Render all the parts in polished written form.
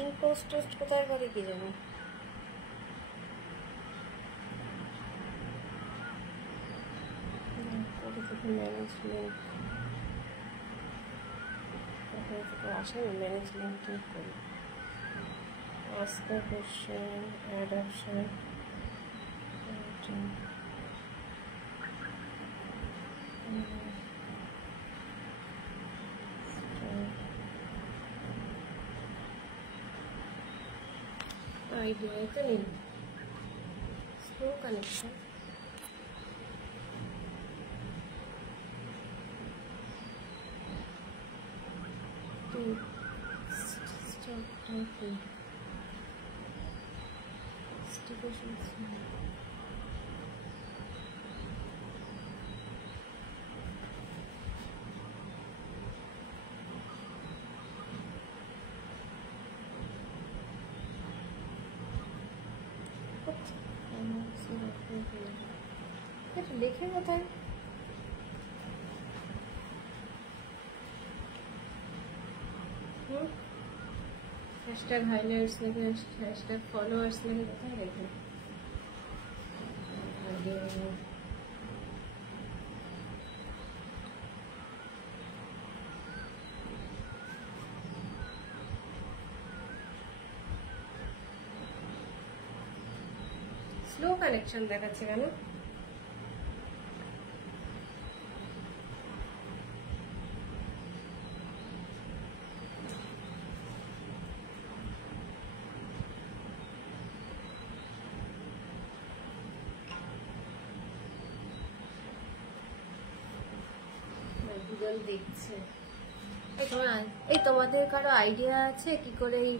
Link post toast কোথায় করে কি জানি। ম্যানেজ লিঙ্ক আসে না, ম্যানেজ লিঙ্ক ক্লিক করি। Ask a question, add option, idea তো নেই, slow connection. Stop typing. Stipulations. এটা লিখে কোথায়? हैशटैग हाइलाइट्स लेके हैशटैग फॉलोअर्स लेके कोথায় লেখে? স্লো কানেকশন দেখাচ্ছে কেন? গুগল দেখছে। এই তোমাদের কারো আইডিয়া আছে কি করে এই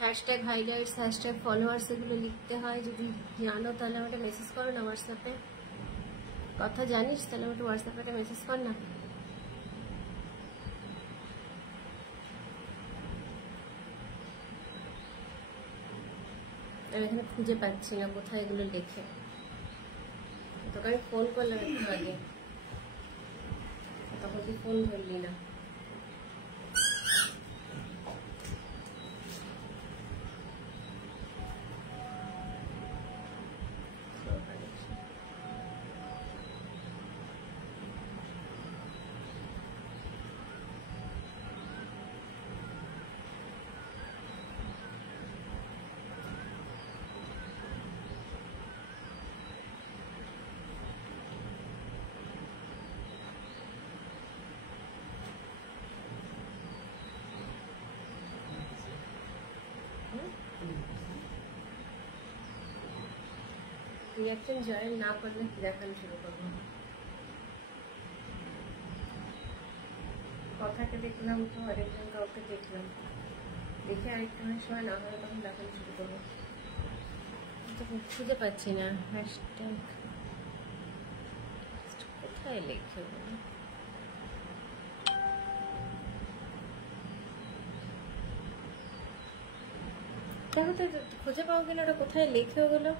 হ্যাশট্যাগ হাইলাইটস, হ্যাশট্যাগ ফলোয়ার্স এগুলো লিখতে হয়? যদি জানো তাহলে আমাকে মেসেজ করো না হোয়াটসঅ্যাপে। কথা জানিস তাহলে আমাকে হোয়াটসঅ্যাপে একটা মেসেজ কর না। আমি এখানে খুঁজে পাচ্ছি না কোথায় এগুলো লেখে। তোকে আমি ফোন করলাম একটু আগে, তখন তুই ফোন ধরলি না। রিঅ্যাকশন জয়েন না করলে কি দেখানো শুরু করবো? কথাকে দেখলাম তো আরেকজন কাউকে দেখলাম, দেখে আরেকটুখানি সময় না হলে তখন দেখানো শুরু করবো। খুঁজে পাচ্ছি না হ্যাশট্যাগ কোথায় লেখে। দেখো তো খুঁজে পাবো কিনা ওটা কোথায় লেখে ওগুলো।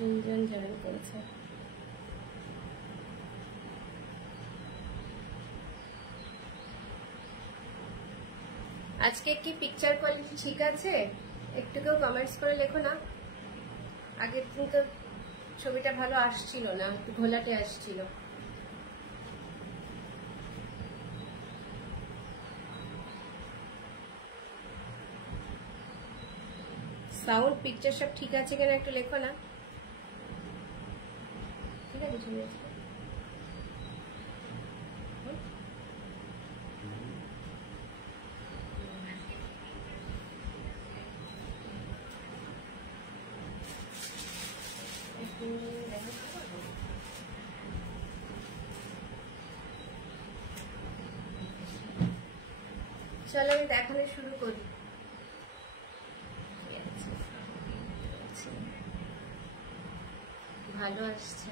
তিনজন জয়েন করেছে। আজকে কি পিকচার কোয়ালিটি ঠিক আছে? একটু কেউ কমেন্টস করে লেখো না। আগের দিন তো ছবিটা ভালো আসছিল না, একটু ঘোলাটে আসছিল। সাউন্ড পিকচার সব ঠিক আছে কিনা একটু লেখো না। ঠিক আছে ঠিক আছে। চলো আমি দেখানো শুরু করি। ভালো আসছে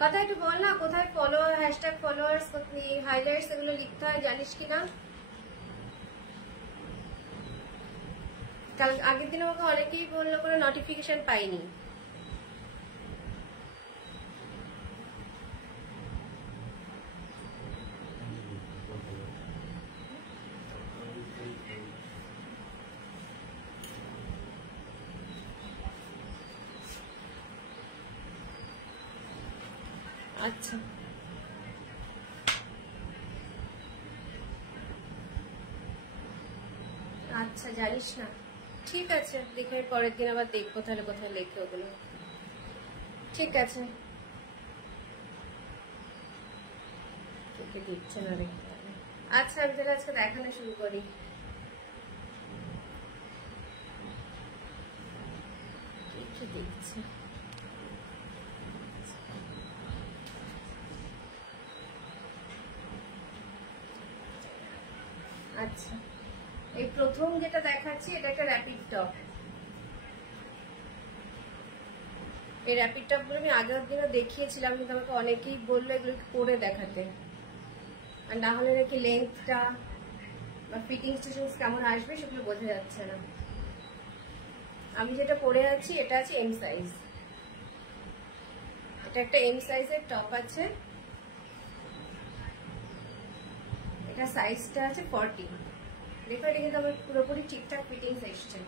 কথা, একটু বল না কোথায় ফলো হ্যাশট্যাগ ফলোয়ার্স হাইলাইটস এগুলো লিখতে হয়, জানিস কিনা? কাল আগের দিন আমাকে অনেকেই বললো কোনো নোটিফিকেশন পাইনি। আচ্ছা আচ্ছা, জানিস না, ঠিক আছে, দেখে পরের দিন আবার দেখবো তাহলে কোথায় লেখে ওগুলো। ঠিক আছে, দিচ্ছে না রে। আচ্ছা আমি তাহলে আজকে দেখানো শুরু করি। কি দেখছে? আচ্ছা, এই প্রথম যেটা দেখাচ্ছি এটা একটা র্যাপিড টপ। এই র্যাপিড টপ গুলো আমি আগের দিনও দেখিয়েছিলাম, কিন্তু আমাকে অনেকেই বললো এগুলো পরে দেখাতে, আর না হলে নাকি লেন্থটা বা ফিটিং স্টিচিংস কেমন আসবে সেগুলো বোঝা যাচ্ছে না। আমি যেটা পরে আছি এটা আছে এম সাইজ। এটা একটা এম সাইজের টপ আছে, এটা সাইজটা আছে 40। দেখো এটা কিন্তু আমার পুরোপুরি ঠিকঠাক ফিটিংস এসছে।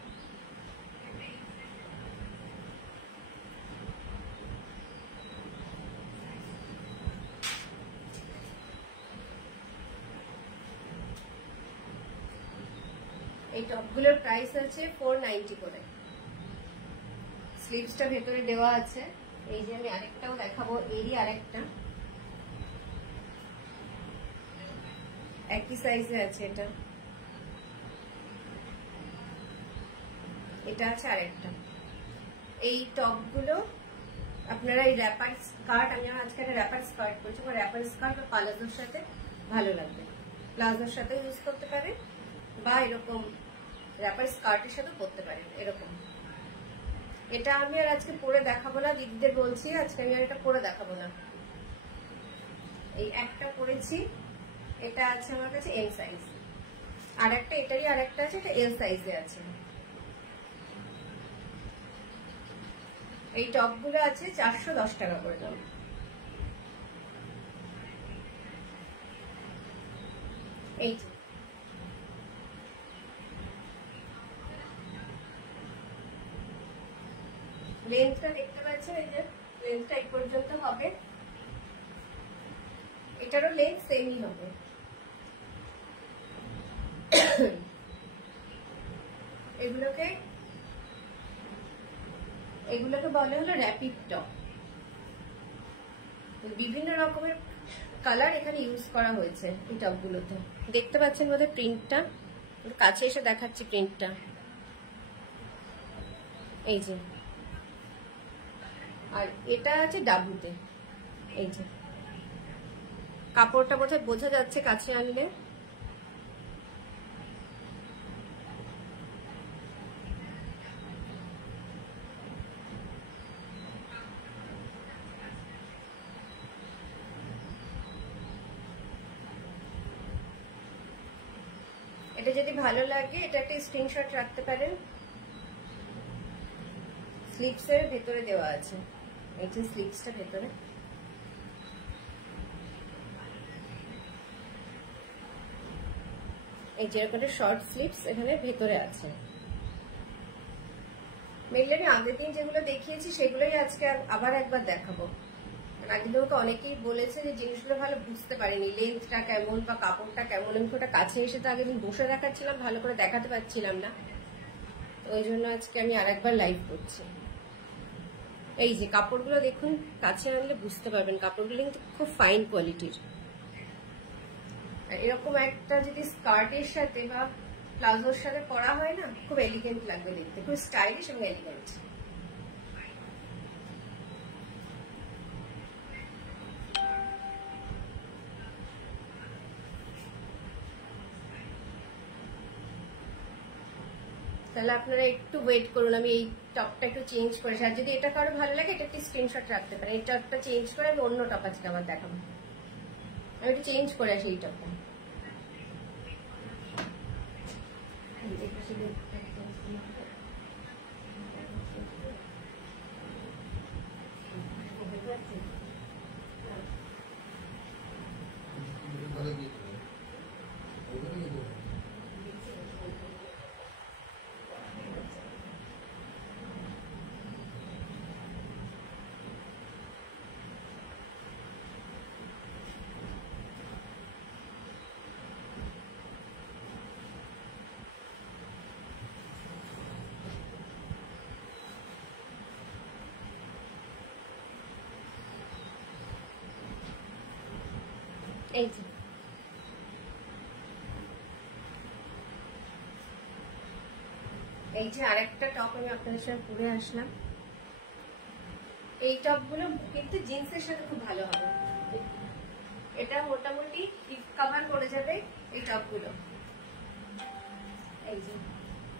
এই টপগুলোর প্রাইস আছে 490 করে। স্লিভসটা ভেতরে দেওয়া আছে। এই যে আমি আরেকটাও দেখাবো, এরই আরেকটা একই সাইজে আছে। এটা আছে আরেকটা। এই টপগুলো আপনারা এই র্যাপার স্কার্ট, আমি আজকে একটা র্যাপার স্কার্ট করছি, র্যাপার স্কার্ট বা প্লাজোর সাথে ভালো লাগবে। প্লাজোর সাথে ইউজ করতে পারেন বা এরকম র্যাপার স্কার্টের সাথে পরতে পারেন এরকম। এটা আমি আর আজকে পরে দেখাবো না, দিদিদের বলছি আজকে আমি আর এটা পরে দেখাবো না। এই একটা পরেছি, এটা আছে আমার কাছে এম সাইজ, আর একটা এটারই আরেকটা আছে, এটা এল সাইজে আছে। এই টপগুলো আছে 410 টাকা করে দাম। এই লেন্থটা দেখতে পাচ্ছেন, এই যে লেন্থটা এই পর্যন্ত হবে, এটারও লেন্থ সেমই হবে। এগুলোকে বলে হলো র্যাপিড টপ। বিভিন্ন রকমের কালার এখানে ইউজ করা হয়েছে এই টপগুলোতে। দেখতে পাচ্ছেন বোধহয় প্রিন্টটা, কাছে এসে দেখাচ্ছি প্রিন্টটা। এই যে, আর এটা আছে ডাবুতে। এই যে কাপড়টা বোধহয় বোঝা যাচ্ছে কাছে আনলে। এটা যদি ভালো লাগে এটা একটা স্ক্রিনশট রাখতে পারেন। স্লিভসের ভেতরে দেওয়া আছে, এই যে স্লিভসটা ভেতরে। এই যেরকম শর্ট স্লিভস এখানে ভেতরে আছে। মেনলি আমি আগের দিন যেগুলো দেখিয়েছি সেগুলোই আজকে আবার একবার দেখাবো। আগের দিন তো অনেকেই বলেছে যে জিনিসগুলো ভালো বুঝতে পারিনি, লেন্থটা কেমন বা কাপড়টা কেমন। আমি ওটা কাছে এসে তো আগের দিন বসে দেখাচ্ছিলাম, ভালো করে দেখাতে পারছিলাম না, ওই জন্য আজকে আমি আরেকবার লাইভ করছি। এই যে কাপড়গুলো দেখুন, কাছে আনলে বুঝতে পারবেন কাপড়গুলো কিন্তু খুব ফাইন কোয়ালিটির। এরকম একটা যদি স্কার্টের সাথে বা প্লাজোর সাথে পরা হয় না, খুব এলিগেন্ট লাগবে দেখতে, খুব স্টাইলিশ এবং এলিগেন্ট। তাহলে আপনারা একটু ওয়েট করুন, আমি এই টপটা একটু চেঞ্জ করেছি। আর যদি এটা কারো ভালো লাগে এটা একটু স্ক্রিনশট রাখতে পারেন। এই টপটা চেঞ্জ করে আমি অন্য টপ আজকে আবার দেখাবো। আমি একটু চেঞ্জ করে আসি এই টপটা। এই যে আরেকটা টপ আমি আপনাদের সাথে পরে আসলাম। এই টপগুলো কিন্তু জিন্সের সাথে খুব ভালো হবে। এটা মোটামুটি হিপ কভার করে যাবে এই টপগুলো। এই যে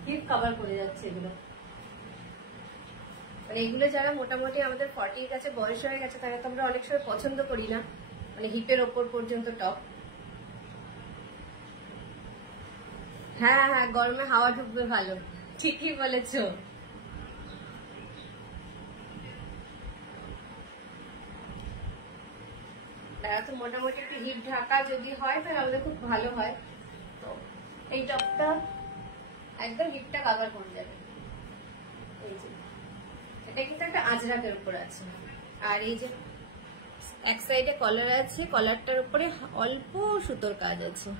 হিপ কভার করে যাচ্ছে এগুলো, মানে এগুলো যারা মোটামুটি আমাদের 40 কাছে বয়স হয়ে গেছে তারা তো আমরা অনেক সময় পছন্দ করি না, মানে হিপের ওপর পর্যন্ত টপ। হ্যাঁ হ্যাঁ, গরমে হাওয়া ঢুকবে ভালো, ঠিকই বলেছো। তারা তো মোটামুটি একটু হিপ ঢাকা যদি হয় তাহলে আমাদের খুব ভালো হয়। তো এই টপটা একদম হিপটা কভার করে যাবে। এই যে এটা কিন্তু একটা আজরাকের উপর আছে, আর এই যে এক সাইডে কলার আছে, কলারটার উপরে অল্প সুতোর কাজ আছে।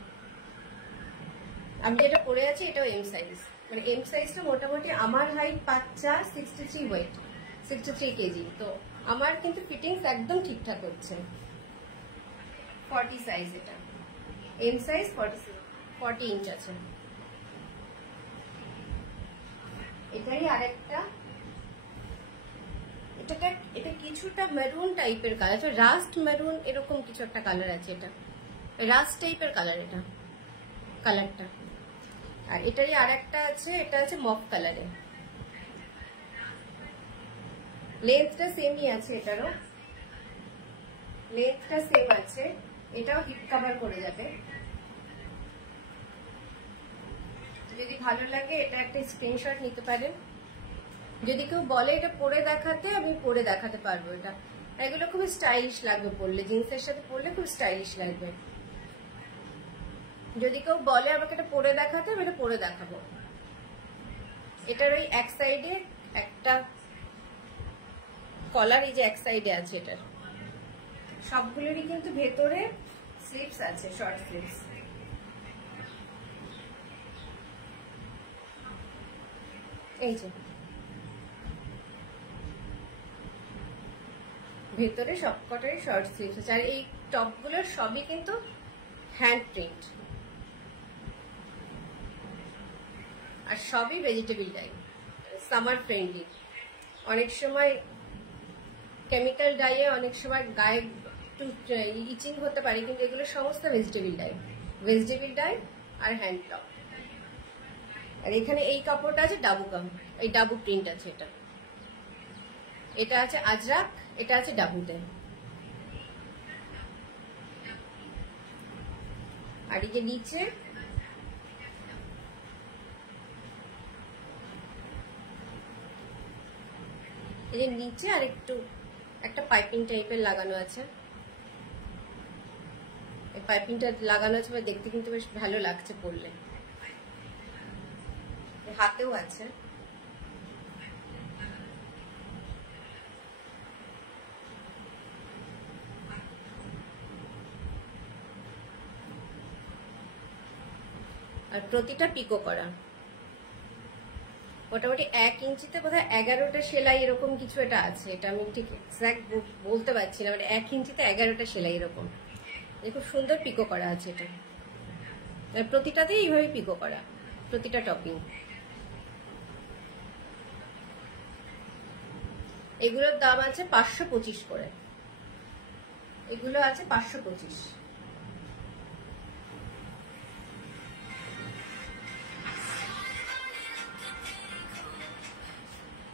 আমি যেটা পরে আছি এটাও এম সাইজ, মানে এম সাইজটা মোটামুটি আমার হাইট 5'4", 63 ওয়েট, 63 কেজি। তো আমার কিন্তু ফিটিংস একদম ঠিকঠাক হচ্ছে। 40 সাইজ, এটা এম সাইজ 40 ইঞ্চ আছে। এটাই আরেকটা, এটা কিছুটা মেরুন টাইপের কালার, রাস্ট মেরুন এরকম কিছু একটা কালার আছে। এটা রাস্ট টাইপের কালার, এটা কালারটা। আর এটারই আরেকটা আছে, এটা আছে মফ কালারে। লেন্থটা সেমই আছে, এটারও লেন্থটা সেম আছে। এটাও হিপ কভার করে যাবে। যদি ভালো লাগে এটা একটা স্ক্রিনশট নিতে পারেন। যদি কেউ বলে এটা পরে দেখাতে, আমি পরে দেখাতে পারবো। এটা এগুলো খুব স্টাইলিশ লাগবে পরলে, জিন্সের সাথে পরলে খুব স্টাইলিশ লাগবে। যদি কেউ বলে আমাকে এটা পরে দেখাতে, আমি এটা পরে দেখাবো। এটার ওই এক সাইডে একটা কলার, এই যে এক সাইডে আছে এটার, সবগুলোরই কিন্তু ভেতরে স্লিপস আছে, শর্ট স্লিপস। এই যে ভেতরে সবকটাই শর্ট স্লিভস আছে। আর এই টপগুলোর সবই কিন্তু হ্যান্ড প্রিন্ট, আর সবই ভেজিটেবল ডাই, সামার ফ্রেন্ডলি। অনেক সময় কেমিক্যাল ডাইয়ে অনেক সময় গায়ে একটু ইচিং হতে পারে, কিন্তু এগুলো সমস্ত ভেজিটেবল ডাই আর হ্যান্ড টপ। আর এখানে এই কাপড়টা আছে ডাবু এই ডাবু প্রিন্ট আছে। এটা আছে আজরাক, এটা আছে ডাবুতে। আর এই যে নিচে আর একটু একটা পাইপিং টাইপের লাগানো আছে। এই পাইপিংটা লাগানো আছে, দেখতে কিন্তু বেশ ভালো লাগছে পরলে। হাতেও আছে। আর প্রতিটা পিকো করা, মোটামুটি 1 ইঞ্চিতে বোধহয় 11টা সেলাই এরকম কিছু এটা আছে। এটা আমি ঠিক এক্সাক্ট বলতে পারছি না, মানে 1 ইঞ্চিতে 11টা সেলাই এরকম। খুব সুন্দর পিকো করা আছে এটা, প্রতিটাতেই এইভাবে পিকো করা, প্রতিটা টপিং। এগুলোর দাম আছে 525 করে, এগুলো আছে 525।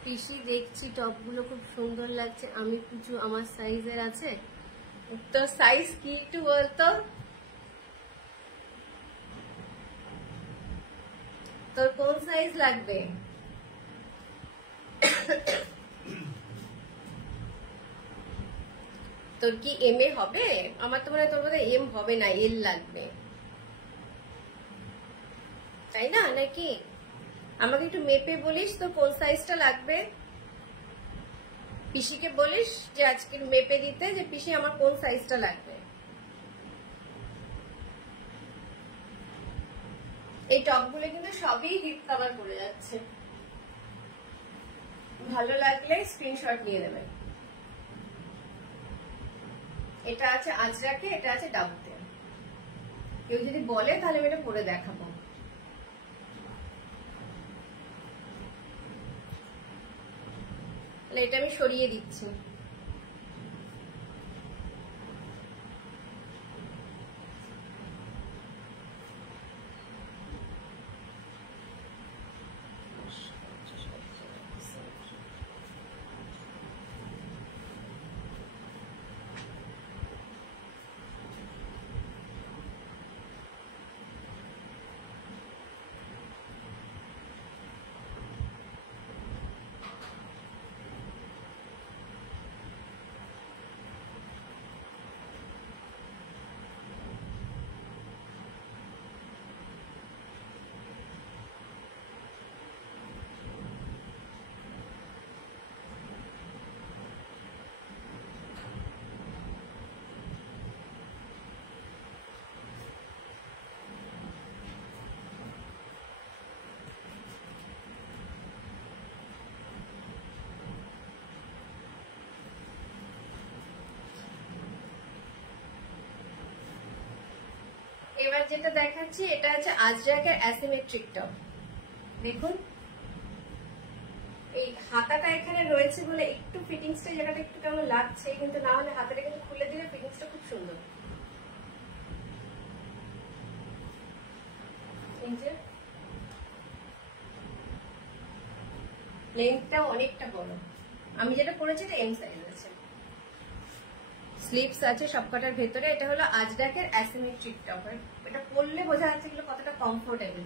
পিসি দেখছি টপগুলো খুব সুন্দর লাগছে। আমি কিছু আমার সাইজের আছে, তো সাইজ কি একটু বলতো? তোর কোন সাইজ লাগবে? তোর কি এম এ হবে? আমার তো মনে হয় তোর বোধহয় এম হবে না, এল লাগবে, তাই না? নাকি আমাকে একটু মেপে বলিস তো কোন সাইজটা লাগবে। পিসিকে বলিস যে আজকে মেপে দিতে, যে পিসি আমার কোন সাইজটা লাগবে। এই টপগুলো কিন্তু সবই হিপ কভার করে যাচ্ছে। ভালো লাগলে স্ক্রিনশট নিয়ে নেবেন। এটা আছে আজরাকে, এটা আছে ডাবুতে। কেউ যদি বলে তাহলে আমি এটা পরে দেখাবো। তাহলে এটা আমি সরিয়ে দিচ্ছি। এবার যেটা দেখাচ্ছি এটা হচ্ছে আজরাকের অ্যাসিমেট্রিক টপ। দেখুন এই হাতাটা এখানে রয়েছে বলে একটু ফিটিংসটা জায়গাটা একটু কেমন লাগছে, কিন্তু না হলে হাতাটা কিন্তু খুলে দিলে ফিটিংসটা খুব সুন্দর। এই যে লেন্থটা অনেকটা বড়, আমি যেটা পরেছি এটা এম সাইজ আছে, স্লিপস আছে সবকটার ভেতরে। এটা হলো আজরাকের অ্যাসিমেট্রিক টপ। এটা পরলে বোঝা যাচ্ছে এগুলো কতটা comfortable.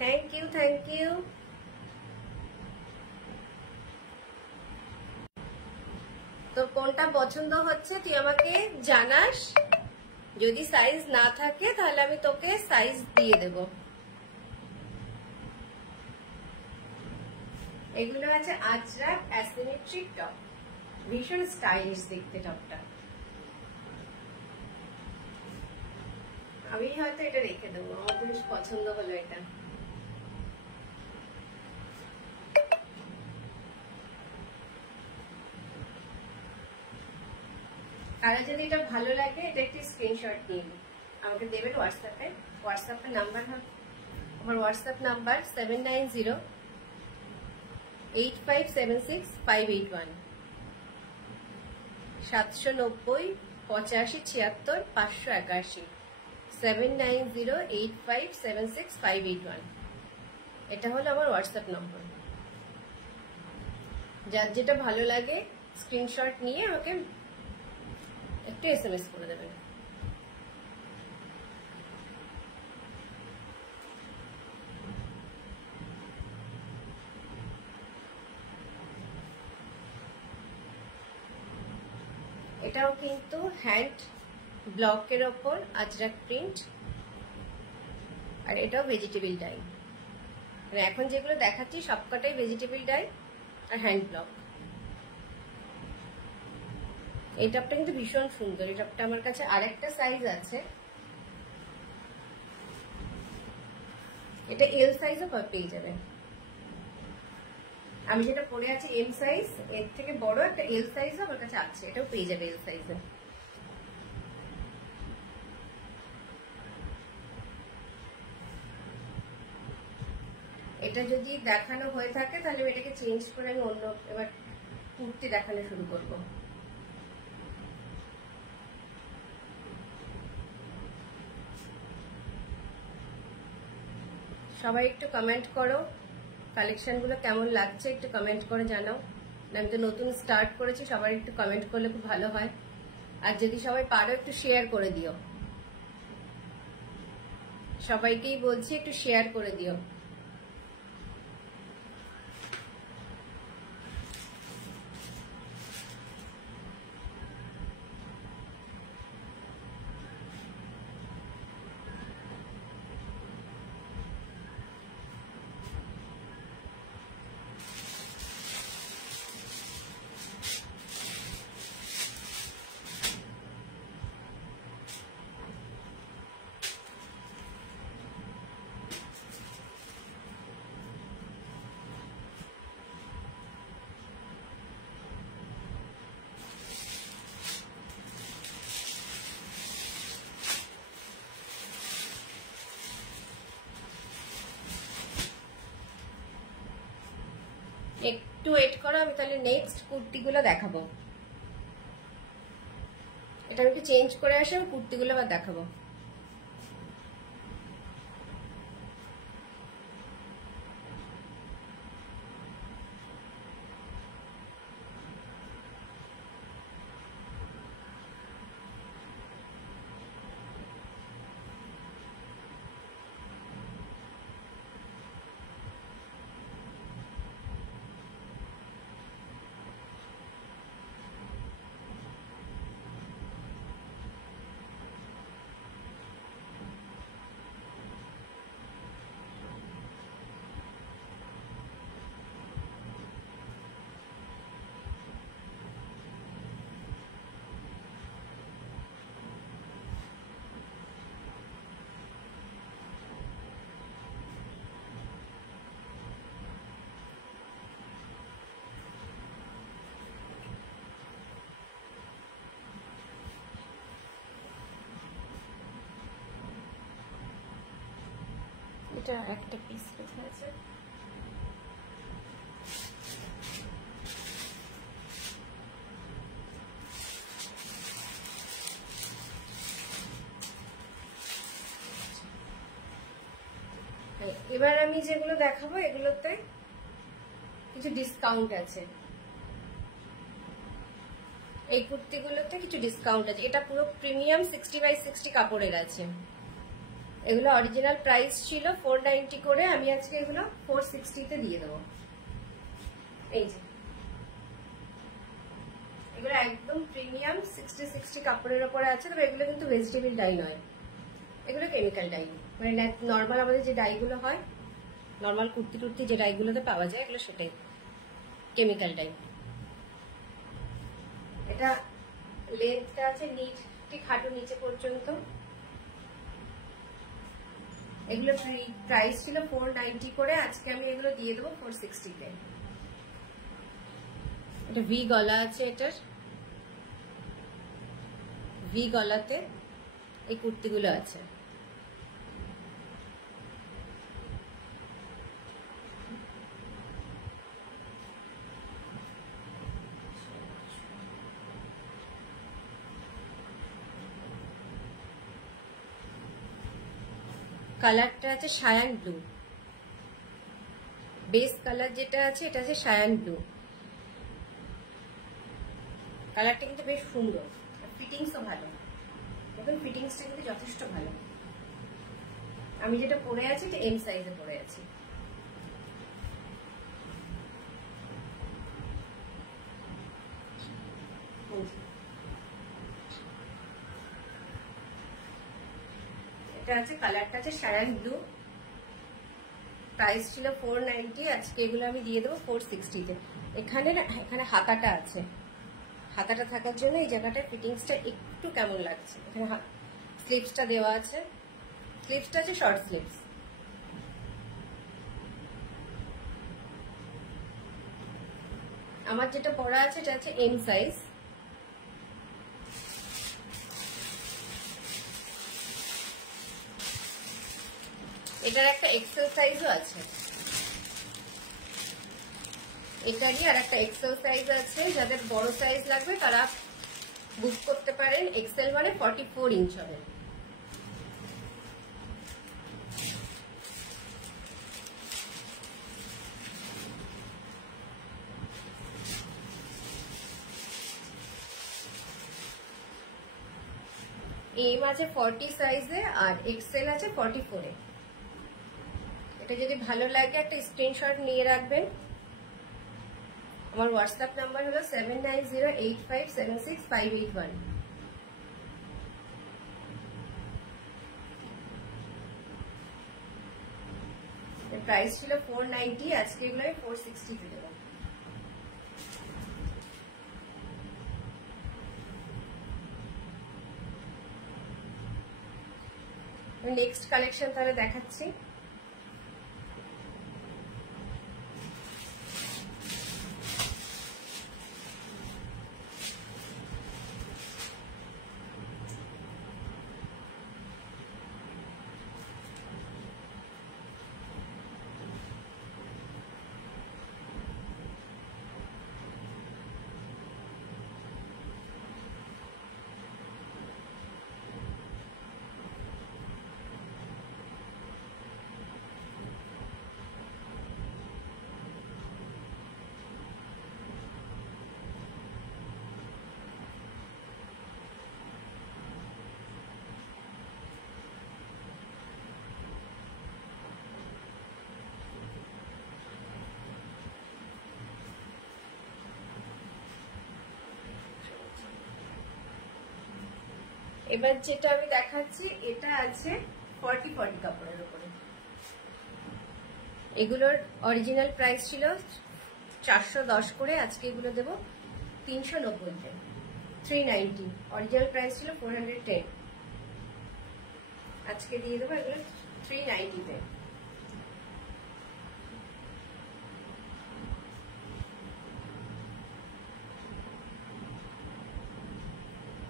Thank you, thank you. তো কোনটা পছন্দ হচ্ছে তুই আমাকে জানাস, যদি সাইজ না থাকে তাহলে আমি তোকে সাইজ দিয়ে দেব। এগুলো আছে আজরাক অ্যাসিমেট্রিক টপ, ভীষণ স্টাইলিশ দেখতে টপটা। আমি হয়তো এটা রেখে দেবো, আমার বেশ পছন্দ হলো এটা। কারো যদি এটা ভালো লাগে এটা একটি স্ক্রিনশট নিন, আমাকে দেবেন হোয়াটসঅ্যাপে। হোয়াটসঅ্যাপের নাম্বার, আমার হোয়াটসঅ্যাপ নাম্বার 7908576581, 79085765581, 7908576581। এটা হলো আমার হোয়াটসঅ্যাপ নম্বর। যার যেটা ভালো লাগে স্ক্রিনশট নিয়ে আমাকে একটু SMS করে দেবেন। এটাও কিন্তু হ্যান্ড ব্লকের ওপর আজরাক প্রিন্ট, আর এটাও ভেজিটেবল ডাই। মানে এখন যেগুলো দেখাচ্ছি সবকটাই ভেজিটেবল ডাই আর হ্যান্ড ব্লক। এই টপটা কিন্তু ভীষণ সুন্দর। এই টপটা আমার কাছে আরেকটা সাইজ আছে, এটা এল সাইজও পেয়ে যাবেন। আমি যেটা পরে আছি এম সাইজ, এর থেকে বড় একটা এল সাইজও আমার কাছে আছে, এটাও পেয়ে যাবে এল সাইজে। এটা যদি দেখানো হয়ে থাকে তাহলে এটাকে চেঞ্জ করে আমি অন্য এবার কুর্তি দেখানো শুরু করব। সবাই একটু কমেন্ট করো, কালেকশনগুলো কেমন লাগছে একটু কমেন্ট করে জানাও। আমি তো নতুন স্টার্ট করেছি, সবাই একটু কমেন্ট করলে খুব ভালো হয়। আর যদি সবাই পারো একটু শেয়ার করে দিও, সবাইকেই বলছি একটু শেয়ার করে দিও। একটু ওয়েট করো, আমি তাহলে নেক্সট কুর্তিগুলো দেখাবো। এটা আমি একটু চেঞ্জ করে আসি, আমি কুর্তিগুলো আবার দেখাবো। এটা একটা পিস কোথায় আছে? এবার আমি যেগুলো দেখাবো এগুলোতে কিছু ডিসকাউন্ট আছে। এই কুর্তিগুলোতে কিছু ডিসকাউন্ট আছে। এটা পুরো প্রিমিয়াম 60x60 কাপড়ের আছে। এগুলো অরিজিনাল প্রাইস ছিল 490 করে, আমি আজকে এগুলো 460 তে দিয়ে দেবো। এই যে এগুলো একদম প্রিমিয়াম 60 কাপড়ের উপরে আছে। তবে এগুলো কিন্তু ভেজিটেবল ডাই নয়, এগুলো কেমিক্যাল ডাই। মানে নর্মাল আমাদের যে ডাইগুলো হয়, নর্মাল কুর্তি টুর্তি যে ডাইগুলোতে পাওয়া যায়, এগুলো সেটাই কেমিক্যাল ডাই। এটা লেন্থটা আছে ঠিক হাঁটু নিচে পর্যন্ত। এগুলো প্রাইস ছিল 490 করে, আজকে আমি এগুলো দিয়ে দেবো 460 তে। এটা ভি গলা আছে, এটার ভি গলাতে এই কুর্তিগুলো আছে। কালারটা আছে সায়ান ব্লু, বেস কালার যেটা আছে এটা আছে সায়ান ব্লু। কালারটা কিন্তু বেশ সুন্দর, ফিটিংসও ভালো। দেখুন ফিটিংসটা কিন্তু যথেষ্ট ভালো। আমি যেটা পরে আছি এটা এম সাইজে পরে আছি। এটা আছে, কালারটা আছে সায়ান ব্লু, প্রাইস ছিল 490, আজকে এগুলো আমি দিয়ে দেবো 460 তে। এখানে হাতাটা আছে, হাতাটা থাকার জন্য এই জায়গাটার ফিটিংসটা একটু কেমন লাগছে। এখানে স্লিভসটা দেওয়া আছে, স্লিভসটা আছে শর্ট স্লিভস। আমার যেটা পরা আছে এটা আছে এম সাইজ। এটার একটা এক্সেল সাইজও আছে, এটারই আর একটা এক্সেল সাইজ আছে। যাদের বড় সাইজ লাগবে তারা বুক করতে পারেন। এক্সেল মানে 44 ইঞ্চ হবে। এম আছে 40 সাইজে আর এক্সেল আছে 44 এ। এটা যদি ভালো লাগে একটা স্ক্রিনশট নিয়ে রাখবেন। আমার হোয়াটসঅ্যাপ নাম্বার হলো 7908576581। প্রাইস ছিল 490, আজকে এগুলো আমি 460 তে দেবো। নেক্সট কালেকশন তাহলে দেখাচ্ছি। এবার যেটা আমি দেখাচ্ছি এটা আছে 40 কাপড়ের উপরে। এগুলোর অরিজিনাল প্রাইস ছিল 410 করে, আজকে এগুলো দেবো 390-তে, 390। অরিজিনাল প্রাইস ছিল 410, আজকে দিয়ে দেবো এগুলো 390-তে।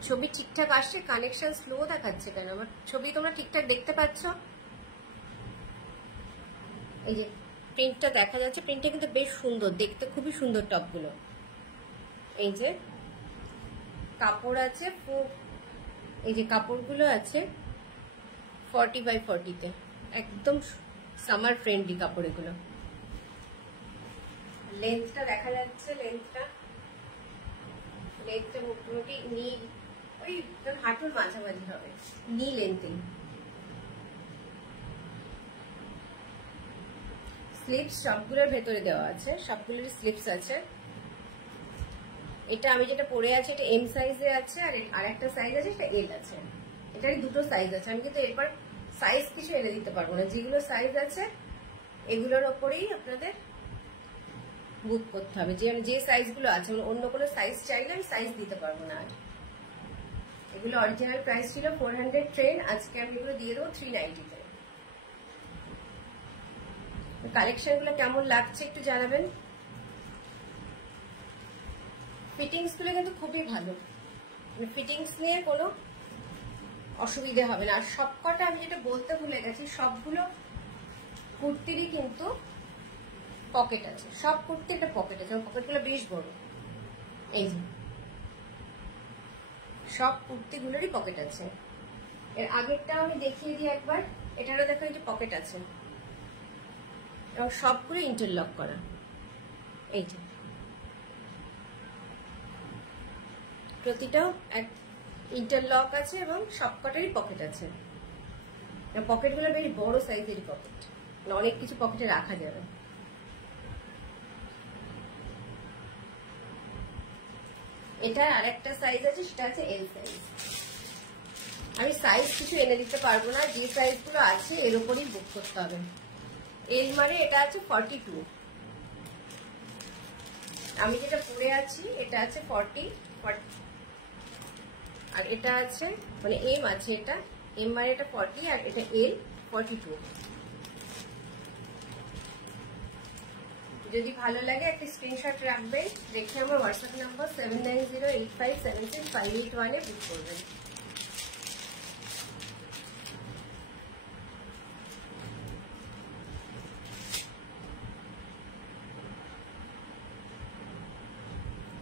ছবি ঠিকঠাক আসছে? কানেকশন স্লো দেখাচ্ছে কেন? আমার ছবি তোমরা ঠিকঠাক দেখতে পাচ্ছ? এই যে প্রিন্টটা দেখা যাচ্ছে, প্রিন্টটা কিন্তু বেশ সুন্দর দেখতে, খুবই সুন্দর টপগুলো। এই যে কাপড় আছে, এই যে কাপড়গুলো আছে 40x40-তে, একদম সামার ফ্রেন্ডলি কাপড় এগুলো। লেন্থটা দেখা যাচ্ছে, লেন্থটা মোটামুটি নি, ওই হাঁটুর মাঝামাঝি হবে, নি লেন্থেই। স্লিপস সবগুলোর ভেতরে দেওয়া আছে, সবগুলোর স্লিপস আছে। এটা আমি যেটা পরে আছি এটা এম সাইজে আছে, আর একটা সাইজ আছে এটা এল আছে। এটারই দুটো সাইজ আছে। আমি কিন্তু এরপর সাইজ কিছু এনে দিতে পারবো না, যেগুলো সাইজ আছে এগুলোর ওপরেই আপনাদের বুক করতে হবে। যে সাইজগুলো আছে, অন্য কোনো সাইজ চাইলে আমি সাইজ দিতে পারবো না। আর এগুলো অরিজিনাল প্রাইস ছিল 410, আজকে আমি এগুলো দিয়ে দেবো 390-তে। কালেকশন গুলো কেমন লাগছে একটু জানাবেন। ফিটিংস গুলো কিন্তু খুবই ভালো, ফিটিংস নিয়ে কোনো অসুবিধা হবে না। আর সবকটা আমি যেটা বলতে ভুলে গেছি, সবগুলো কুর্তিরই কিন্তু পকেট আছে, সব কুর্তি একটা পকেট আছে, পকেটগুলো বেশ বড়। এই যে সব কুর্তিগুলোরই পকেট আছে। এর আগেরটা আমি দেখিয়ে দিই একবার, এটারও দেখো এই যে পকেট আছে, এবং সবগুলো ইন্টারলক করা। এই যে প্রতিটাও এক ইন্টারলক আছে এবং সবকটারই পকেট আছে। পকেটগুলো বেশ বড় সাইজেরই পকেট, অনেক কিছু পকেটে রাখা যাবে। এটা আর একটা সাইজ আছে, সেটা আছে এল সাইজ। আমি সাইজ কিছু এনে দিতে পারবো না, যে সাইজগুলো আছে এর উপরই বুক করতে হবে। এল মানে এটা আছে 42, আমি যেটা পরে আছি এটা আছে 40, আর এটা আছে মানে এম আছে, এটা এম মানে এটা 40 আর এটা এল 42। যদি ভালো লাগে একটা স্ক্রিনশট রাখবেন, রেখে আমার হোয়াটসঅ্যাপ নাম্বার 7908576581-এ বুক করবেন।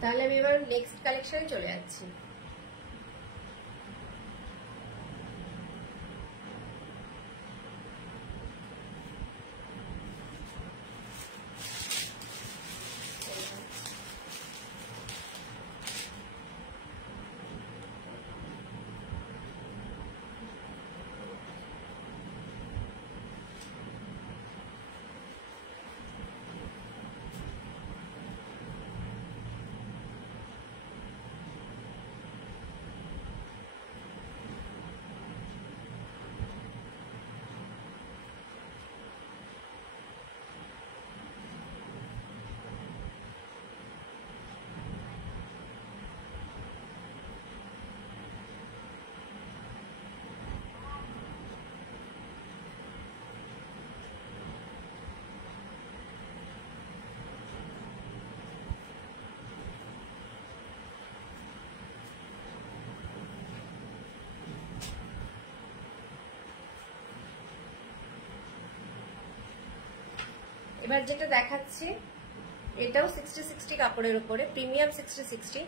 তাহলে আমি এবার নেক্সট কালেকশনে চলে যাচ্ছি। এবার যেটা দেখাচ্ছি এটাও 60-60 কাপড়ের উপরে, প্রিমিয়াম 60-60।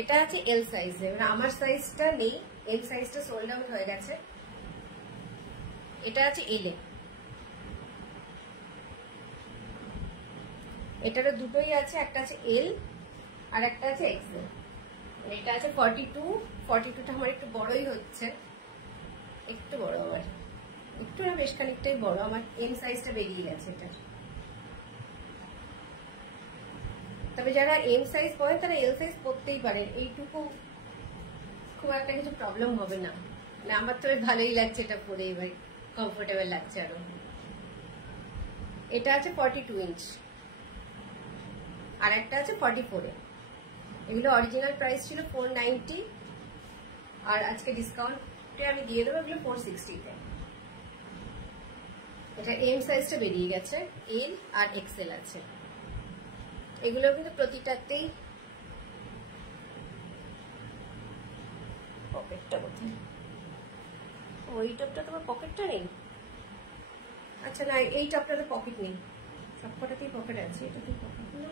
এটা আছে এল সাইজে, মানে আমার সাইজটা নেই, এল সাইজটা সোল্ড আউট হয়ে গেছে। এটা আছে এল এ, এটারও দুটোই আছে, একটা আছে এল আর একটা আছে এক্সেল। এটা আছে 42, 42টা আমার একটু বড়ই হচ্ছে, একটু বড়, আমার একটু না বেশ খানিকটাই বড়, আমার এম সাইজটা বেরিয়ে গেছে এটা। তবে যারা এম সাইজ পরেন তারা এল সাইজ পরতেই পারেন, এইটুকু খুব একটা কিছু প্রবলেম হবে না, মানে আমার তো ভালোই লাগছে এটা পরে, এবার কমফোর্টেবল লাগছে আরো। এটা আছে 42 ইঞ্চ, আর একটা আছে 44 এ। এগুলো অরিজিনাল প্রাইস ছিল 490, আর আজকে ডিসকাউন্টে আমি দিয়ে দেবো এগুলো 460 তে। এটা এম সাইজটা বেরিয়ে গেছে, এল আর এক্সেল আছে। এগুলো কিন্তু প্রতিটাতেই পকেটটা কোথায়, ওই টপটা তোমার পকেটটা নেই? আচ্ছা না, এই টপটাতে পকেট নেই, সবকটাতেই পকেট আছে। এটাতেই পকেট না,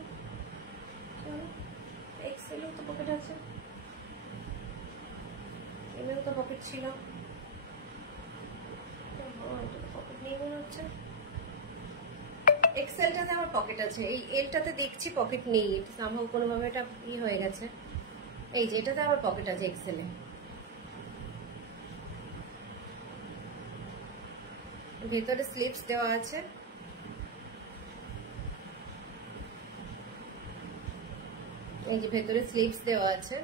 এক্সেলেও তো পকেট আছে, এমএও তো পকেট ছিল, পকেট নেই মনে হচ্ছে। এক্সেলটাতে আমার পকেট আছে, এই এলটাতে দেখছি পকেট নেই, সম্ভব কোনোভাবে এটা হয়ে গেছে। এই যে এটাতে আমার পকেট আছে এক্সেলে। ভেতরে স্লিপস দেওয়া আছে, এই যে ভেতরে স্লিপস দেওয়া আছে।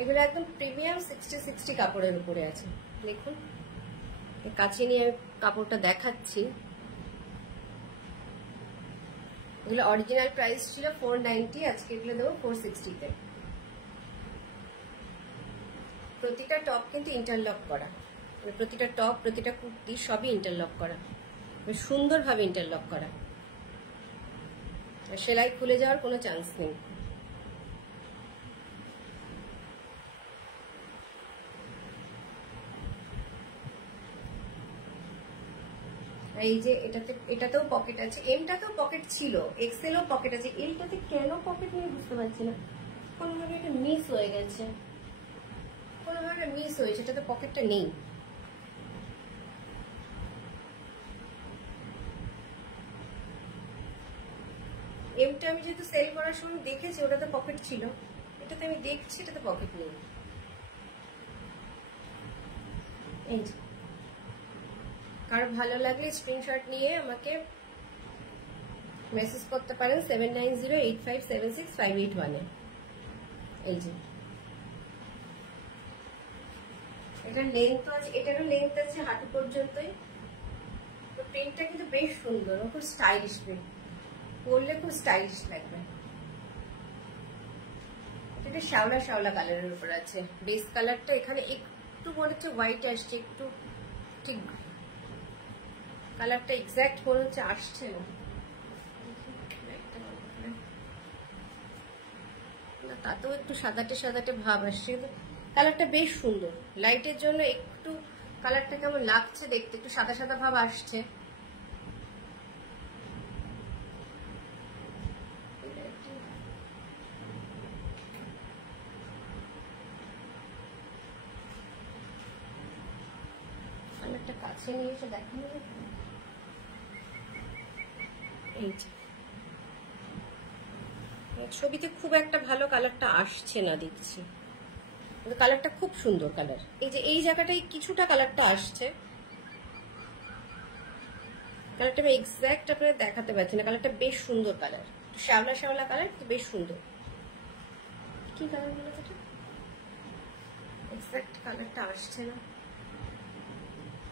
এগুলো একদম প্রিমিয়াম 60 কাপড়ের উপরে আছে। দেখুন কাছে নিয়ে কাপড়টা দেখাচ্ছি। এগুলো অরিজিনাল প্রাইস ছিল 490, আজকে এগুলো দেবো 460 তে। প্রতিটা টপ কিন্তু ইন্টারলক করা, মানে প্রতিটা টপ, প্রতিটা কুর্তি সবই ইন্টারলক করা, সুন্দরভাবে ইন্টারলক করা, সেলাই খুলে যাওয়ার কোনো চান্স নেই। এই যে এটাতেও পকেট আছে, এমটাতেও পকেট ছিল, এক্সেলও পকেট আছে, এইটাতে কেন পকেট নেই বুঝতে পারছি না, কোনোভাবে এটা মিস হয়ে গেছে, কোনোভাবে মিস হয়েছে, এটাতে পকেটটা নেই। এমটা আমি যেহেতু সেল করার সময় দেখেছি ওটাতে পকেট ছিল, এটাতে আমি দেখছি এটাতে পকেট নেই। এই যে কারো ভালো লাগলে স্ক্রিনশট নিয়ে আমাকে মেসেজ করতে পারেন 7908576581 এ। এই যে এটার লেন্থ আছে, এটারও লেন্থ আছে হাঁটু পর্যন্তই। তো প্রিন্টটা কিন্তু বেশ সুন্দর, খুব স্টাইলিশ প্রিন্ট, পরলে খুব স্টাইলিশ লাগবে। এটা শ্যাওলা শ্যাওলা কালারের উপর আছে, বেস কালারটা এখানে একটু মনে হচ্ছে হোয়াইট আসছে, একটু ঠিক কালারটা এক্স্যাক্ট মনে হচ্ছে আসছে না, তাতেও একটু সাদাটে সাদাটে ভাব আসছে, কিন্তু কালারটা বেশ সুন্দর। লাইটের জন্য একটু কালারটা কেমন লাগছে দেখতে, একটু সাদা সাদা ভাব আসছে। কালারটা কাছে নিয়ে এসে দেখানো যাবে? এই যে ছবিতে খুব একটা ভালো কালারটা আসছে না দেখছি, কালারটা খুব সুন্দর কালার। এই যে এই জায়গাটায় কিছুটা কালারটা আসছে, কালারটা আমি এক্স্যাক্ট আপনারা দেখাতে পারছি না, কালারটা বেশ সুন্দর কালার, শ্যাওলা শ্যাওলা কালার, বেশ সুন্দর। কি কালার বলে এটা? এক্স্যাক্ট কালারটা আসছে না,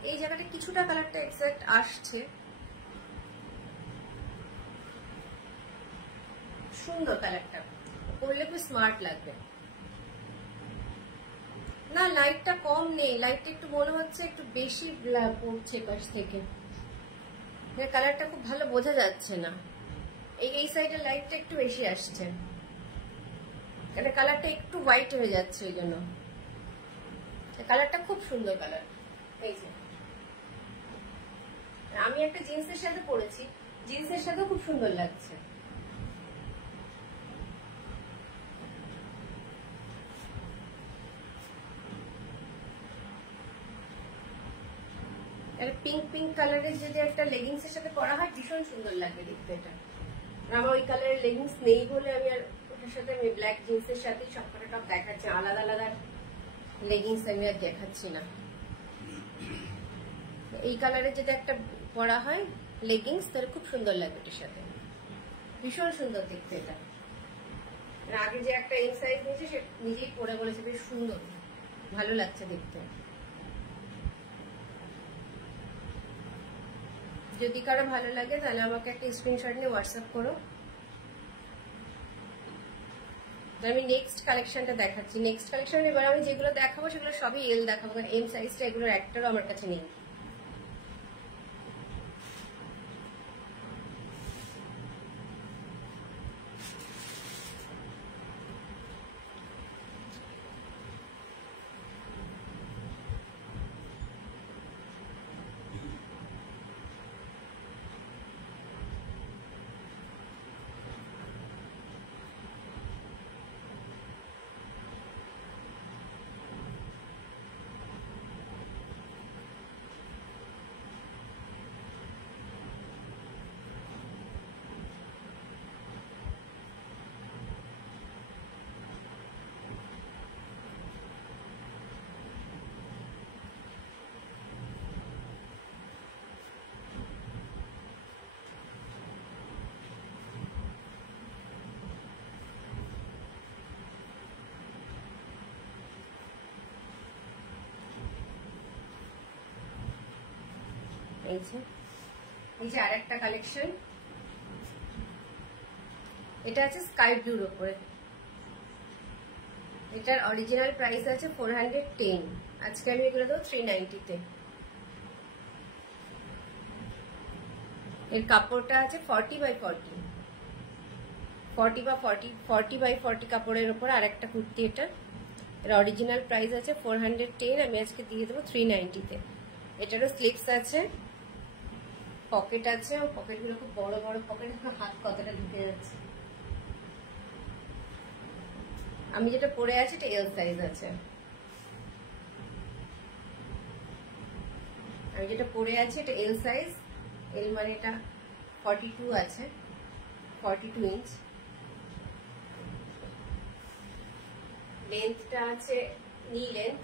এই জায়গাটা কিছুটা কালারটা এক্স্যাক্ট আসছে, সুন্দর কালারটা, পরলে খুব স্মার্ট লাগবে। না লাইটটা কম নেই, লাইটটা একটু মনে হচ্ছে একটু বেশি পড়ছে পাশ থেকে, কালারটা খুব ভালো বোঝা যাচ্ছে না। এই সাইডের লাইটটা একটু বেশি আসছে, এটা কালারটা একটু হোয়াইট হয়ে যাচ্ছে, ওই জন্য। কালারটা খুব সুন্দর কালার। এই যে আমি একটা জিন্সের সাথে পরেছি, জিন্সের সাথে খুব সুন্দর লাগছে। পিঙ্ক পিঙ্ক কালারের যদি একটা লেগিংস এর সাথে পরা হয় ভীষণ সুন্দর লাগবে দেখতে এটা। আমার ওই কালারের লেগিংস নেই বলে আমি আর ওটার সাথে আমি ব্ল্যাক জিন্সের সাথে সবকটা টপ দেখাচ্ছি, আলাদা আলাদা লেগিংস আমি আর দেখাচ্ছি না। এই কালারের যদি একটা পরা হয় লেগিংস তাহলে খুব সুন্দর লাগবে এটার সাথে, ভীষণ সুন্দর দেখতে এটা। আগে যে একটা এম সাইজ নিয়েছে সে নিজেই পরে বলেছে বেশ সুন্দর, ভালো লাগছে দেখতে। যদি কারো ভালো লাগে তাহলে আমাকে একটা স্ক্রিনশট নিয়ে হোয়াটসঅ্যাপ করো। আমি নেক্সট কালেকশনটা দেখাচ্ছি। নেক্সট কালেকশন এবার আমি যেগুলো দেখাবো সেগুলো সবই এল দেখাবো, কারণ এম সাইজটা এগুলোর একটারও আমার কাছে নেই। এই যে আরেকটা কালেকশন, এটা আছে স্কাই ব্লুর উপরে। এটার অরিজিনাল প্রাইস আছে 410, আজকে আমি এগুলো দেবো 390 তে। এর কাপড়টা আছে 40 বাই 40, 40 বা 40 বাই 40 কাপড়ের উপর আরেকটা কুর্তি। এর অরিজিনাল প্রাইস আছে 410, আমি আজকে দিয়ে দেবো 390 তে। এটারও স্লিপস আছে, পকেট আছে, পকেটগুলো খুব বড় বড় পকেট, হাত কতটা ঢুকে যাচ্ছে। আমি যেটা পরে আছি এটা এল সাইজ আছে, আমি যেটা পরে আছি এটা এল সাইজ। এল মানে এটা 42 আছে, 42 ইঞ্চ। লেন্থটা আছে নি লেন্থ,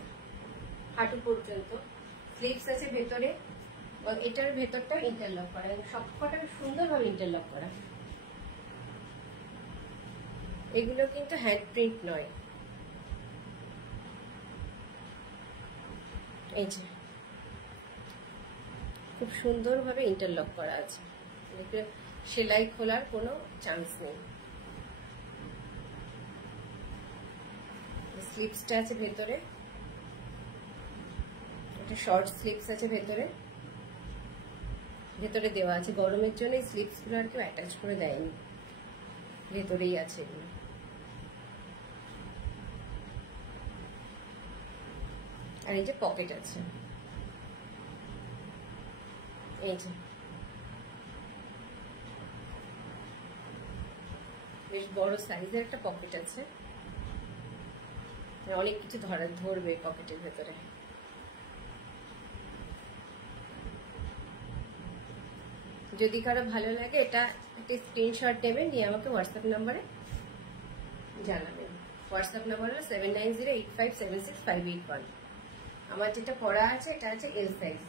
হাঁটু পর্যন্ত। স্লিভস আছে ভেতরে, এবং এটার ভেতরটা ইন্টারলক করা, সবকটা সুন্দরভাবে ইন্টারলক করা। এগুলো কিন্তু হ্যান্ড প্রিন্ট নয়। এই যে খুব সুন্দরভাবে ইন্টারলক করা আছে, সেলাই খোলার কোনো চান্স নেই। স্লিপসটা আছে ভেতরে, এটা শর্ট স্লিপস আছে ভেতরে, ভেতরে দেওয়া আছে। গরমের জন্য এই স্লিপস গুলো আর কেউ অ্যাটাচ করে দেয়নি, ভেতরেই আছে এগুলো। আর এই যে পকেট আছে, এই যে বেশ বড় সাইজের একটা পকেট আছে, অনেক কিছু ধরবে পকেটের ভেতরে। যদি কারো ভালো লাগে এটা একটা স্ক্রিনশট নেবেন, নিয়ে আমাকে হোয়াটসঅ্যাপ নাম্বারে জানাবেন। হোয়াটসঅ্যাপ নাম্বার হলো 7908576581। আমার যেটা পরা আছে এটা আছে এল সাইজ।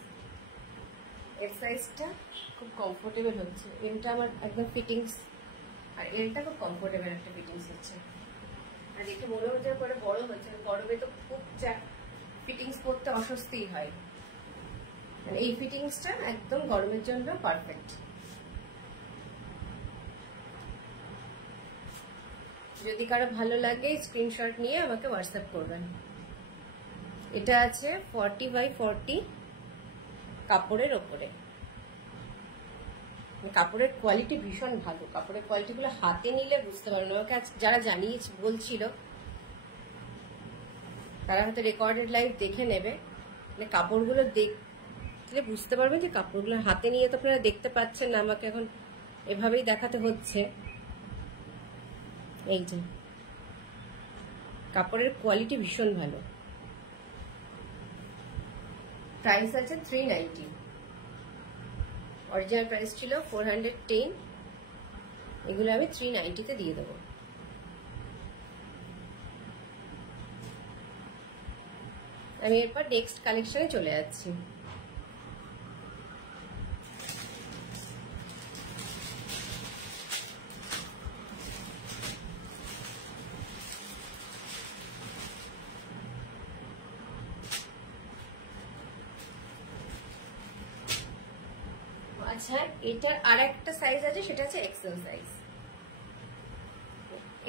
এল সাইজটা খুব কমফোর্টেবল হচ্ছে, এলটা আমার একদম ফিটিংস, আর এলটা খুব কমফোর্টেবল একটা ফিটিংস হচ্ছে। আর দেখে মনে হচ্ছে পরে বড় হচ্ছে, গরমে তো খুব ফিটিংস পরতে অস্বস্তি হয়, মানে এই ফিটিংসটা একদম গরমের জন্য পারফেক্ট। যদি কারো ভালো লাগে স্ক্রিনশট নিয়ে আমাকে হোয়াটসঅ্যাপ করবেন। এটা আছে 40 বাই 40 কাপড়ের ওপরে। কাপড়ের কোয়ালিটি ভীষণ ভালো, কাপড়ের কোয়ালিটিগুলো হাতে নিলে বুঝতে পারবেন। আমাকে যারা জানিয়ে বলছিল তারা হয়তো রেকর্ডেড লাইভ দেখে নেবে, মানে কাপড়গুলো দেখলে বুঝতে পারবেন যে কাপড়গুলো হাতে নিয়ে তো আপনারা দেখতে পাচ্ছেন না, আমাকে এখন এভাবেই দেখাতে হচ্ছে। এই যে কাপড়ের কোয়ালিটি ভীষণ ভালো। প্রাইস আছে 390, অরিজিনাল প্রাইস ছিল 410, এগুলো আমি 390 তে দিয়ে দেবো। আমি এরপর নেক্সট কালেকশনে চলে যাচ্ছি। আচ্ছা, এটার আর একটা সাইজ আছে, সেটা আছে এক্সেল সাইজ।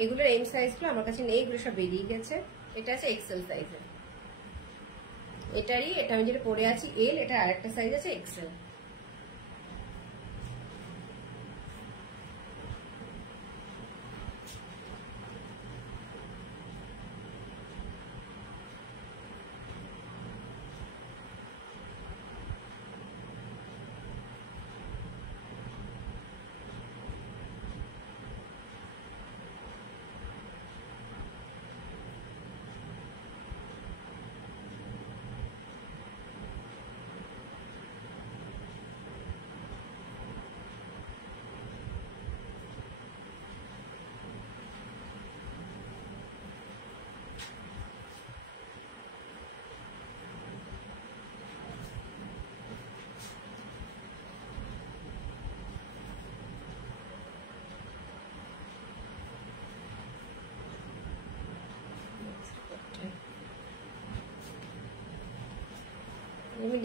এগুলোর এম সাইজগুলো আমার কাছে নেই, এগুলো সব বেরিয়ে গেছে। এটা আছে এক্সেল সাইজের। এটারই, এটা আমি যেটা পরে আছি এল, এটা আর একটা সাইজ আছে এক্সেল।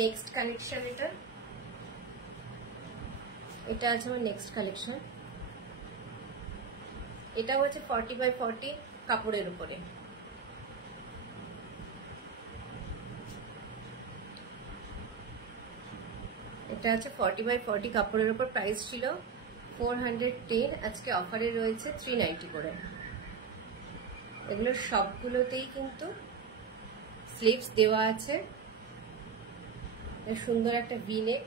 নেক্সট কালেকশন, এটা আছে আমার নেক্সট কালেকশন। এটা হচ্ছে 40x40 কাপড়ের উপরে। এটা আছে 40x40 কাপড়ের উপর। প্রাইস ছিল 410, আজকে অফারে রয়েছে 390 করে। এগুলো সবগুলোতেই কিন্তু স্লিভস দেওয়া আছে, সুন্দর একটা ভি নেক,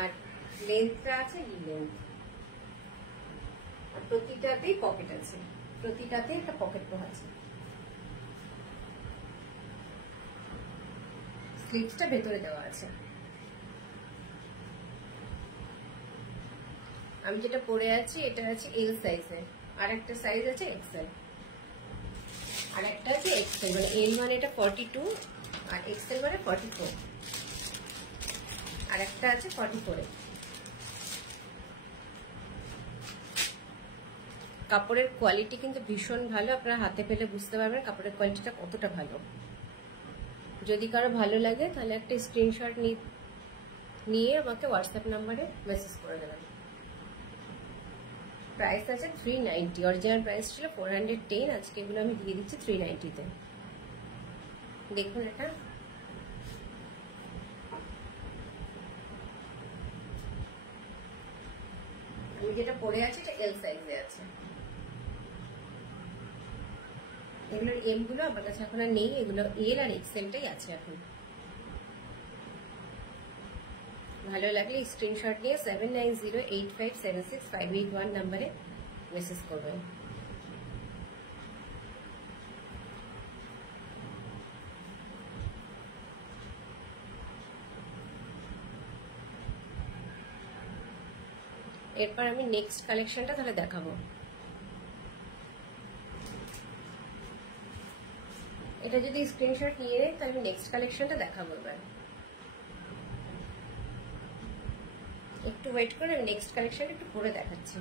আর লেন্থটা আছে ই লেন্থ, আর প্রতিটাতেই পকেট আছে, প্রতিটাতে একটা পকেট আছে। স্লিভসটা ভেতরে দেওয়া আছে। আমি যেটা পরে আছি এটা আছে এল সাইজের, আর একটা সাইজ আছে এক্সেল, আর একটা আছে এক্সেল, মানে এল মানে এটা 42 আর এক্সেল মানে 44, আর একটা আছে 44। কাপড়ের কোয়ালিটি কিন্তু ভীষণ ভালো, আপনারা হাতে পেলে বুঝতে পারবেন কাপড়ের কোয়ালিটিটা কতটা ভালো। যদি কারো ভালো লাগে তাহলে একটা স্ক্রিনশট নিয়ে আমাকে হোয়াটসঅ্যাপ নাম্বারে মেসেজ করে দেবেন। প্রাইস আছে 390, অরিজিনাল প্রাইস ছিল 410, আজকে এগুলো আমি দিয়ে দিচ্ছি 390-তে। দেখুন এটা আমি যেটা পরে আছি এটা এল সাইজে আছে। এগুলোর এম গুলো আমার কাছে এখন আর নেই, এগুলো এল আর এক্সেলটাই আছে এখন। ভালো লাগলে স্ক্রিনশট নিয়ে 7908576581 নাম্বারে মেসেজ করবেন। এরপর আমি নেক্সট কালেকশনটা তাহলে দেখাবো। এটা যদি স্ক্রিনশট নিয়ে নেই তাহলে নেক্সট কালেকশনটা দেখাবো। এবার একটু ওয়েট করে আমি নেক্সট কালেকশনটা একটু পরে দেখাচ্ছি।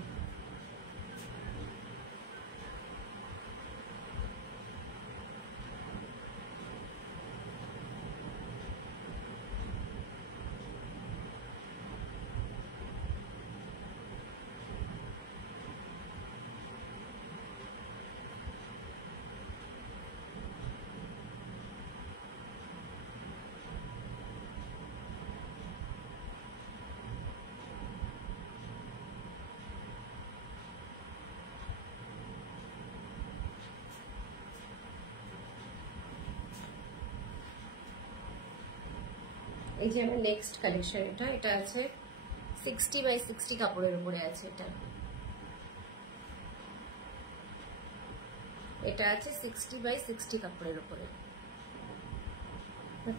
এই যে আমার নেক্সট কালেকশন, এটা আছে 60x60 কাপড়ের উপরে আছে। এটা আছে 60x60 কাপড়ের উপরে।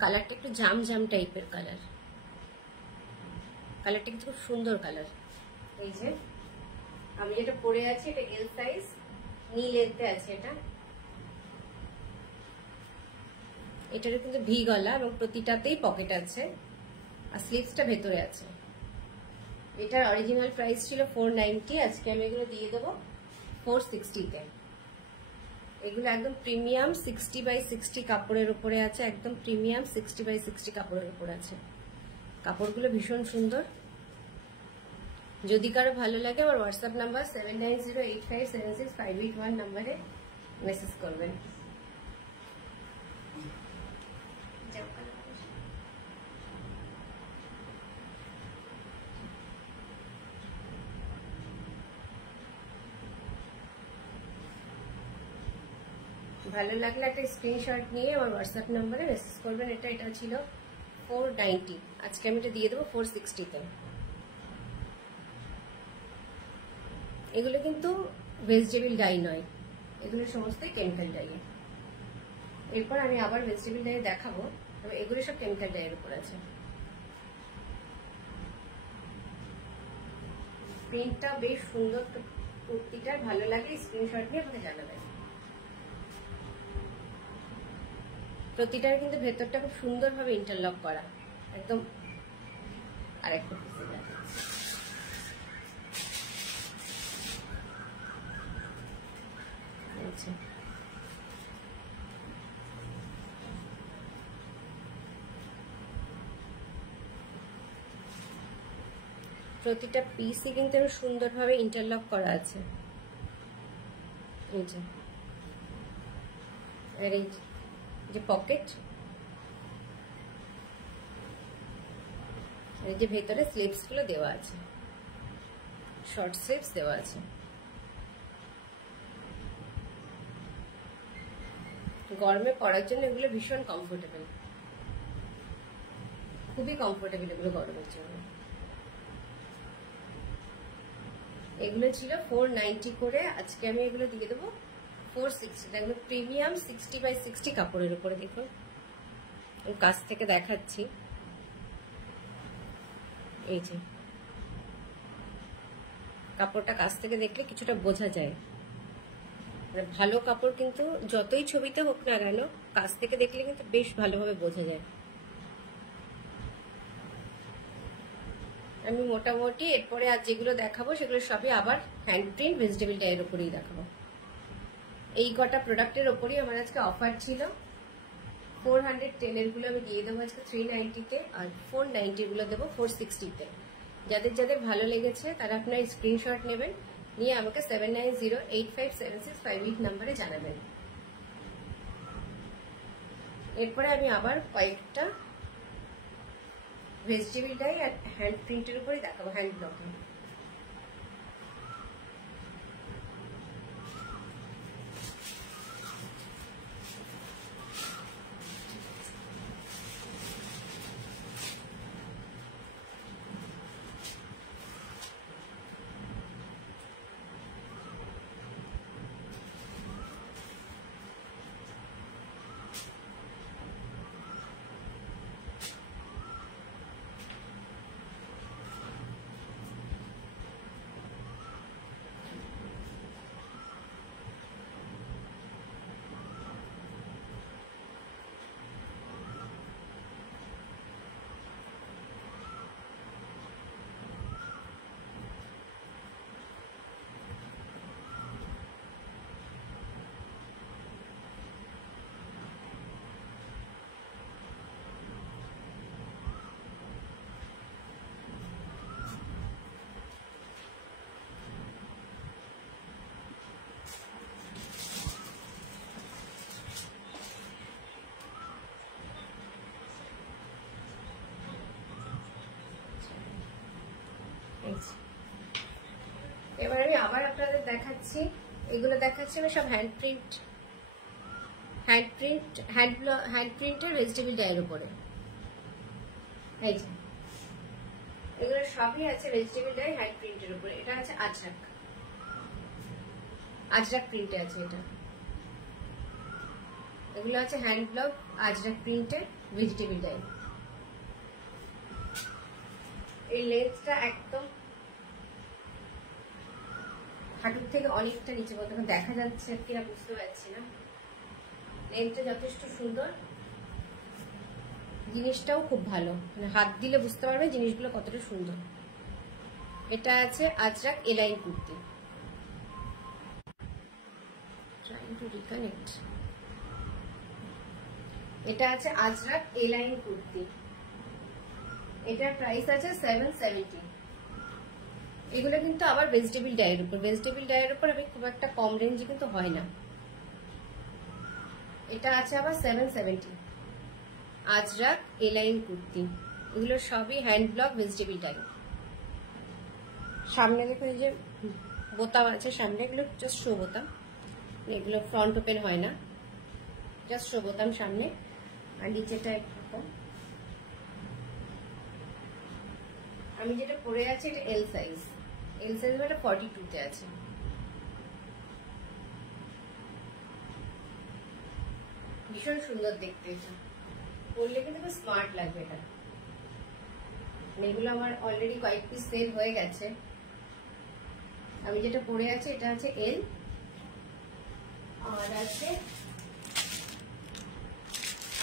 কালারটা একটু জাম জাম টাইপের কালার, কালারটা কিন্তু খুব সুন্দর কালার। এই যে আমি যেটা পরে আছি এটা এল সাইজ, নি লেন্থে আছে। এটারও কিন্তু ভি গলা এবং প্রতিটাতেই পকেট আছে, আর স্লিভসটা ভেতরে আছে। এটার অরিজিনাল প্রাইস ছিল 490, আজকে আমি এগুলো দিয়ে দেবো 460-তে। এগুলো একদম প্রিমিয়াম 60x60 কাপড়ের উপরে আছে, একদম প্রিমিয়াম 60x60 কাপড়ের উপরে আছে। কাপড়গুলো ভীষণ সুন্দর। যদি কারো ভালো লাগে আমার হোয়াটসঅ্যাপ নাম্বার 7908576581 নাম্বারে মেসেজ করবেন। ভালো লাগলে একটা স্ক্রিনশট নিয়ে আমার হোয়াটসঅ্যাপ নাম্বারে মেসেজ করবেন। এটা ছিল 490, আজকে আমি এটা দিয়ে দেবো 460-তে। এগুলো কিন্তু ভেজিটেবল ডাই নয়, এগুলো সমস্তই কেমিক্যাল ডাই। এরপর আমি আবার ভেজিটেবল ডাই দেখাবো, তবে এগুলো সব কেমিক্যাল ডাইয়ের উপর আছে। প্রিন্টটা বেশ সুন্দর, কুর্তিটা ভালো লাগলে স্ক্রিনশট নিয়ে আমাকে জানাবেন। প্রতিটার কিন্তু ভেতরটা খুব সুন্দরভাবে ইন্টারলক করা একদম। আরেকটা প্রতিটা পিসই কিন্তু সুন্দরভাবে ইন্টারলক করা আছে। আর এই যে পকেট, এই যে ভেতরে স্লিপস গুলো দেওয়া আছে, শর্ট স্লিপস দেওয়া আছে। গরমে পরার জন্য এগুলো ভীষণ কমফোর্টেবল, খুবই কমফোর্টেবল এগুলো গরমের জন্য। এগুলো ছিল 490 করে, আজকে আমি এগুলো দিয়ে দেবো 460। একদম প্রিমিয়াম 60x60 কাপড়ের উপরে। দেখুন কাছ থেকে দেখাচ্ছি, এই যে কাপড়টা কাছ থেকে দেখলে কিছুটা বোঝা যায়। ভালো কাপড় কিন্তু যতই ছবিতে হোক না কেন, কাছ থেকে দেখলে কিন্তু বেশ ভালোভাবে বোঝা যায়। আমি মোটামুটি এরপরে আর যেগুলো দেখাবো সেগুলো সবই আবার হ্যান্ড প্রিন্ট ভেজিটেবল ডাইয়ের উপরেই দেখাবো। এই কটা প্রোডাক্টের ওপরই আমার আজকে অফার ছিল। 410 এর গুলো আমি দিয়ে দেবো আজকে 390-তে, আর 490 গুলো দেবো 460-তে। যাদের যাদের ভালো লেগেছে তারা আপনার স্ক্রিনশট নেবেন, নিয়ে আমাকে 79085765 নাম্বারে জানাবেন। এরপরে আমি আবার কয়েকটা ভেজিটেবল ডাই আর হ্যান্ড প্রিন্টের উপরে দেখাবো, হ্যান্ড ব্লকে। এবার আমি আবার আপনাদের দেখাচ্ছি, এগুলো দেখাচ্ছি আমি সব হ্যান্ড প্রিন্টের ভেজিটেবল ডাইয়ের উপরে। এই যে এগুলো সবই আছে ভেজিটেবল ডাই হ্যান্ড প্রিন্টের উপরে। এটা আছে আজরাক প্রিন্টে আছে এটা। এগুলো আছে হ্যান্ড ব্লক আজরাক প্রিন্টের ভেজিটেবল ডাই। এই লেন্থটা একদম হাঁটুর থেকে অনেকটা নিচে পর্যন্ত দেখা যাচ্ছে কিনা বুঝতে পারছি না। লেন্থটা যথেষ্ট সুন্দর, জিনিসটাও খুব ভালো, মানে হাত দিলে বুঝতে পারবে জিনিসগুলো কতটা সুন্দর। এটা আছে আজরাক এলাইন কুর্তি। এটা আছে আজরাক এলাইন কুর্তি। এটার প্রাইস আছে 770। এগুলো কিন্তু আবার ভেজিটেবল ডাইয়ের উপর, ভেজিটেবল ডাইয়ের উপর আমি খুব একটা কম রেঞ্জে কিন্তু হয় না। এটা আছে আবার 770। আজরাক এলাইন কুর্তি, এগুলো সবই হ্যান্ড ব্লক ভেজিটেবল ডাই। সামনে দেখো এই যে বোতাম আছে সামনে, এগুলো জাস্ট শো বোতাম, এগুলো ফ্রন্ট ওপেন হয় না, জাস্ট শো বোতাম সামনে। আর নিচেটা একটু, আমি যেটা পরে আছি এটা এল সাইজ, এল সাইজ মানে 42-তে আছে। ভীষণ সুন্দর দেখতে, এটা পরলে কিন্তু খুব স্মার্ট লাগবে। এটা এগুলো আমার অলরেডি কয়েক পিস সেল হয়ে গেছে। আমি যেটা পরে আছি এটা আছে এল,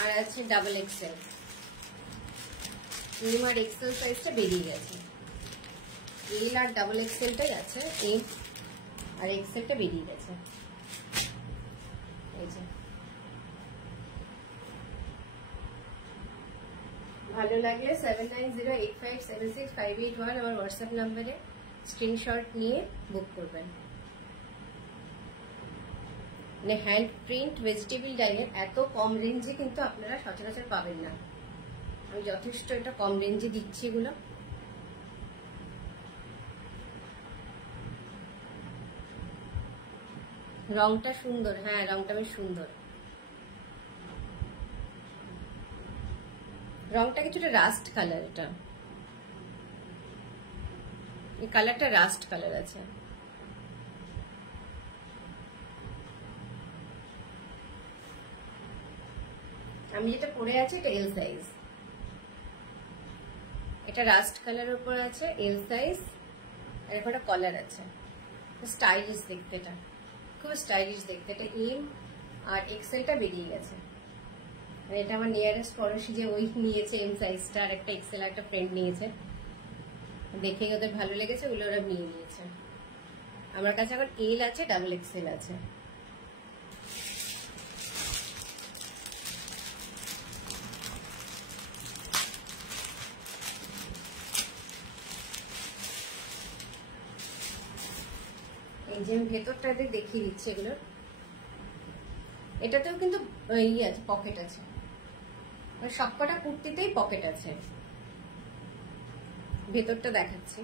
আর আছে double XL. M R Excel সাইজটা বেরিয়ে গেছে, এল আর ডাবল এক্সেলটাই আছে, এম আর এক্সেলটা বেরিয়ে গেছে। এই যে ভালো লাগলে 7908576581 আমার হোয়াটসঅ্যাপ নাম্বারে স্ক্রিনশট নিয়ে বুক করবেন। মানে হ্যান্ড প্রিন্ট ভেজিটেবল ডাইয়ের এত কম রেঞ্জে কিন্তু আপনারা সচরাচর পাবেন না। আমি যথেষ্ট এটা কম রেঞ্জে দিচ্ছি এগুলো। রংটা সুন্দর, হ্যাঁ রংটা বেশ সুন্দর। রংটা কিছুটা রাস্ট কালার, এটা এই কালারটা রাস্ট কালার আছে। আমি যেটা পরে আছি এটা এল সাইজ, এটা রাস্ট কালারের উপর আছে, এল সাইজ। আর একটা কলার আছে, স্টাইলিশ দেখতে, এটা খুব স্টাইলিশ দেখতে। এটা এম আর এক্সেলটা বেরিয়ে গেছে। আর এটা আমার নিয়ারেস্ট পড়োশি যে ওই নিয়েছে এম সাইজটা, আর একটা এক্সেল আর একটা ফ্রেন্ড নিয়েছে, দেখেই ওদের ভালো লেগেছে, ওগুলো ওরা নিয়ে নিয়েছে। আমার কাছে এখন এল আছে, ডাবল এক্সেল আছে। এই যে আমি ভেতরটাতে দেখিয়ে দিচ্ছি এগুলোর। এটাতেও কিন্তু ইয়ে আছে, পকেট আছে, সবকটা কুর্তিতেই পকেট আছে। ভেতরটা দেখাচ্ছি।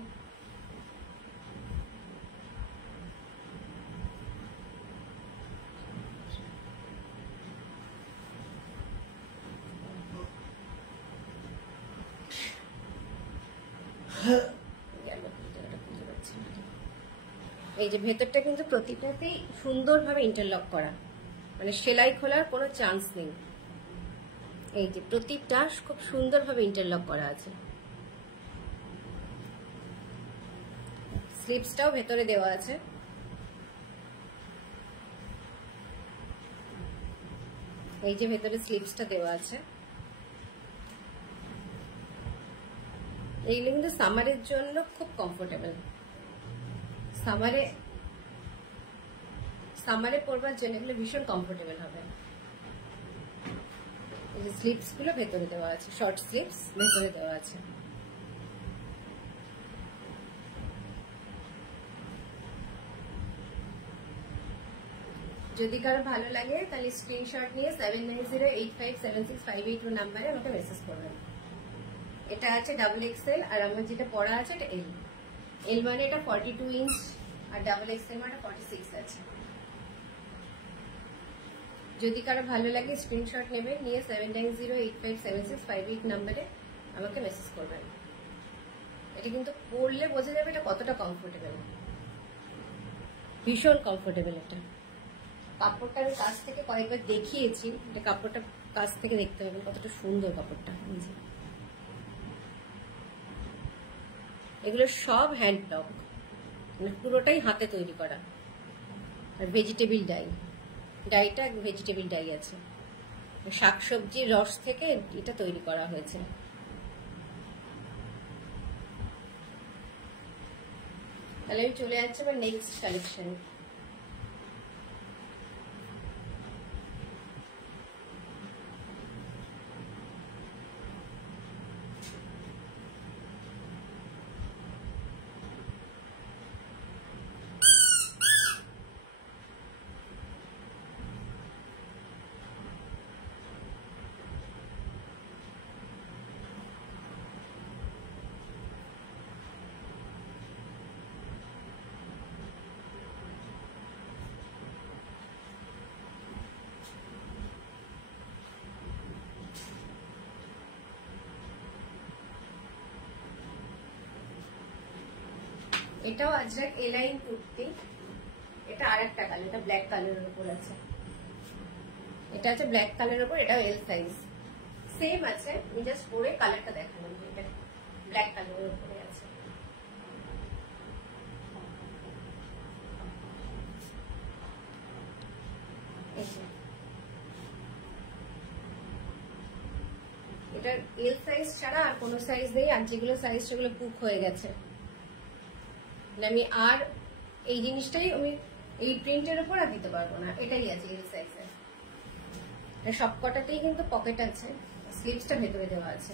এই যে ভেতরটা কিন্তু প্রতিটাতেই সুন্দরভাবে ইন্টারলক করা, মানে সেলাই খোলার কোনো চান্স নেই। এই যে প্রতিটা খুব সুন্দরভাবে ইন্টারলক করা আছে। স্লিপসটাও ভেতরে দেওয়া আছে। এই যে ভেতরে স্লিপসটা দেওয়া আছে। এইগুলো কিন্তু সামারের জন্য খুব কমফোর্টেবল, সামারে পরবার জন্য এগুলো ভীষণ কমফোর্টেবল হবে। এই যে স্লিপস গুলো ভেতরে দেওয়া আছে, শর্ট স্লিপস ভেতরে দেওয়া আছে। যদি কারো ভালো লাগে তাহলে স্ক্রিনশট নিয়ে 7908576582 নাম্বারে আমাকে মেসেজ করবেন। এটা আছে ডাবল এক্সেল, আর আমার যেটা পড়া আছে এটা এল। এল মানে এটা 42 ইঞ্চ, আর ডাবল এক্সেল মানে 46 আছে। যদি কারো ভালো লাগে স্ক্রিনশট নেবেন, নিয়ে 7908576582 নাম্বারে আমাকে মেসেজ করবেন। এটা কিন্তু পরলে বোঝা যাবে এটা কতটা কমফোর্টেবল, ভীষণ কমফোর্টেবল। এটা কাপড়টা আমি কাছ থেকে কয়েকবার দেখিয়েছি, এটা কাপড়টা কাছ থেকে দেখতে হবে কতটা সুন্দর কাপড়টা। এগুলো সব হ্যান্ড ব্লক, মানে পুরোটাই হাতে তৈরি করা। আর ভেজিটেবল ডাইটা ভেজিটেবল ডাই আছে, শাকসবজির রস থেকে এটা তৈরি করা হয়েছে। তাহলে আমি চলে যাচ্ছি আমার নেক্সট কালেকশন। এটাও আজরাক এলাইন কুর্তি, এটা আরেকটা কালার, এটা ব্ল্যাক কালারের উপর আছে, এটা আছে ব্ল্যাক কালারের উপর, এটাও এল সাইজ সেম আছে, আমি জাস্ট পরে কালারটা দেখালাম, এটা ব্ল্যাক কালারের উপরে আছে। এটার এল সাইজ ছাড়া আর কোনো সাইজ নেই, আর যেগুলো সাইজ সেগুলো বুক হয়ে গেছে। আমি আর এই জিনিসটাই আমি এই প্রিন্টের উপর আর দিতে পারবো না, এটাই আছে এল সাইজের। সব কটাতেই কিন্তু পকেট আছে, স্লিভসটা ভেতরে দেওয়া আছে।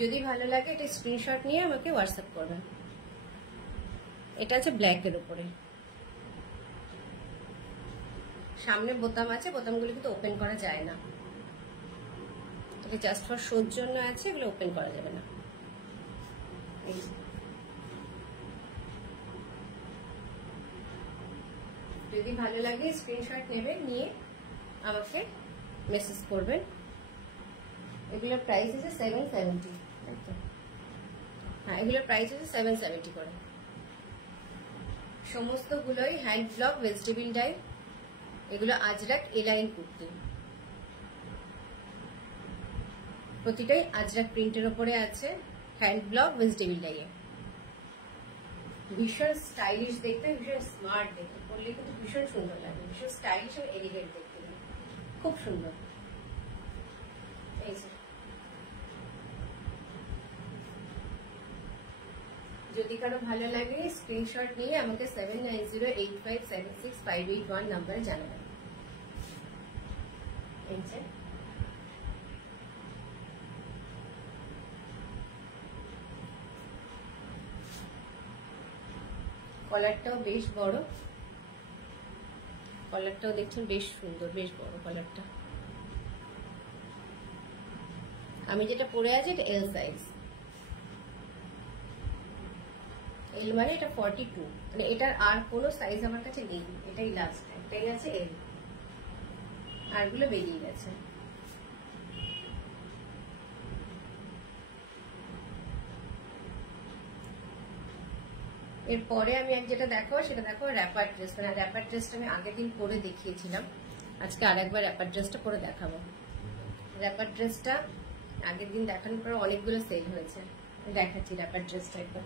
যদি ভালো লাগে এটা স্ক্রিনশট নিয়ে আমাকে হোয়াটসঅ্যাপ করবেন। এটা আছে ব্ল্যাকের উপরে, সামনে বোতাম আছে, বোতামগুলো কিন্তু ওপেন করা যায় না, এটা জাস্ট ফর শোর জন্য আছে, এগুলো ওপেন করা যাবে না। যদি ভালো লাগে স্ক্রিনশট নেবেন, নিয়ে আমাকে মেসেজ করবেন। এগুলোর প্রাইস আছে 770, হ্যাঁ এগুলোর প্রাইস আছে 770 করে। সমস্তগুলোই হ্যান্ড ব্লক ভেজিটেবল ডাই, এগুলো আজরাক এলাইন কুর্তি, প্রতিটাই আজরাক প্রিন্টের উপরে আছে, হ্যান্ড ব্লক ভেজিটেবল ডাইয়ে। ভীষণ স্টাইলিশ দেখতে, ভীষণ স্মার্ট দেখতে, পরলে কিন্তু ভীষণ সুন্দর লাগে, ভীষণ স্টাইলিশ এবং এলিগেন্ট দেখতে, খুব সুন্দর। এই যে যদি কারো ভালো লাগে স্ক্রিনশট নিয়ে আমাকে 7908576581 নাম্বারে জানাবেন। এই যে কলারটাও বেশ বড়, কলারটাও দেখছেন বেশ সুন্দর, বেশ বড় কলারটা। আমি যেটা পরে আছি এটা এল সাইজ, এল মানে এটা 42, মানে এটার আর কোনো সাইজ আমার কাছে নেই, এটাই লাস্ট, একটাই আছে এল, আরগুলো বেরিয়ে গেছে। এরপরে আমি যেটা দেখো সেটা দেখো র্যাপার ড্রেস, মানে র্যাপার ড্রেসটা আমি আগের দিন পরে দেখিয়েছিলাম, আজকে আরেকবার র্যাপার ড্রেসটা পরে দেখাবো। র্যাপার ড্রেসটা আগের দিন দেখানোর পর অনেকগুলো সেল হয়েছে, দেখাচ্ছি র্যাপার ড্রেসটা একবার।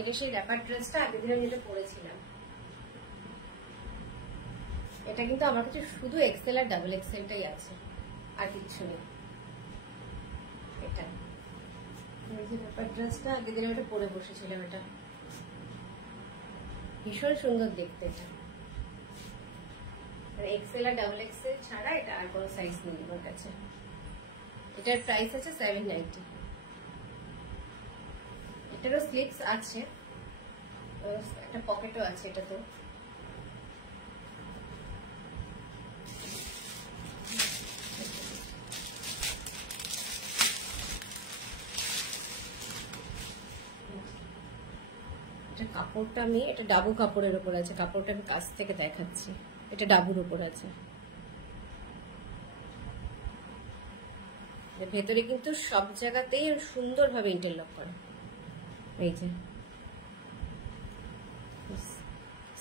এটা সেই র্যাপার ড্রেসটা আগের দিন আমি যেটা পরেছিলাম, এটা কিন্তু আমার কাছে শুধু এক্সেল আর ডাবল এক্সেলটাই আছে, আর কিচ্ছু নেই। এটা র্যাপার ড্রেসটা আগের দিন আমি এটা পরে বসেছিলাম, এটা ভীষণ সুন্দর দেখতে। এটা এক্সেল আর ডাবল এক্সেল ছাড়া এটা আর কোনো সাইজ নেই আমার কাছে। এটার প্রাইস আছে 790। এটারও স্লিভস আছে, একটা পকেটও আছে এটাতে। কাপড়টা আমি, এটা ডাবু কাপড়ের উপর আছে, কাপড়টা আমি কাছ থেকে দেখাচ্ছি, এটা ডাবুর উপর আছে। ভেতরে কিন্তু সব জায়গাতেই সুন্দরভাবে ইন্টারলক করে। এই যে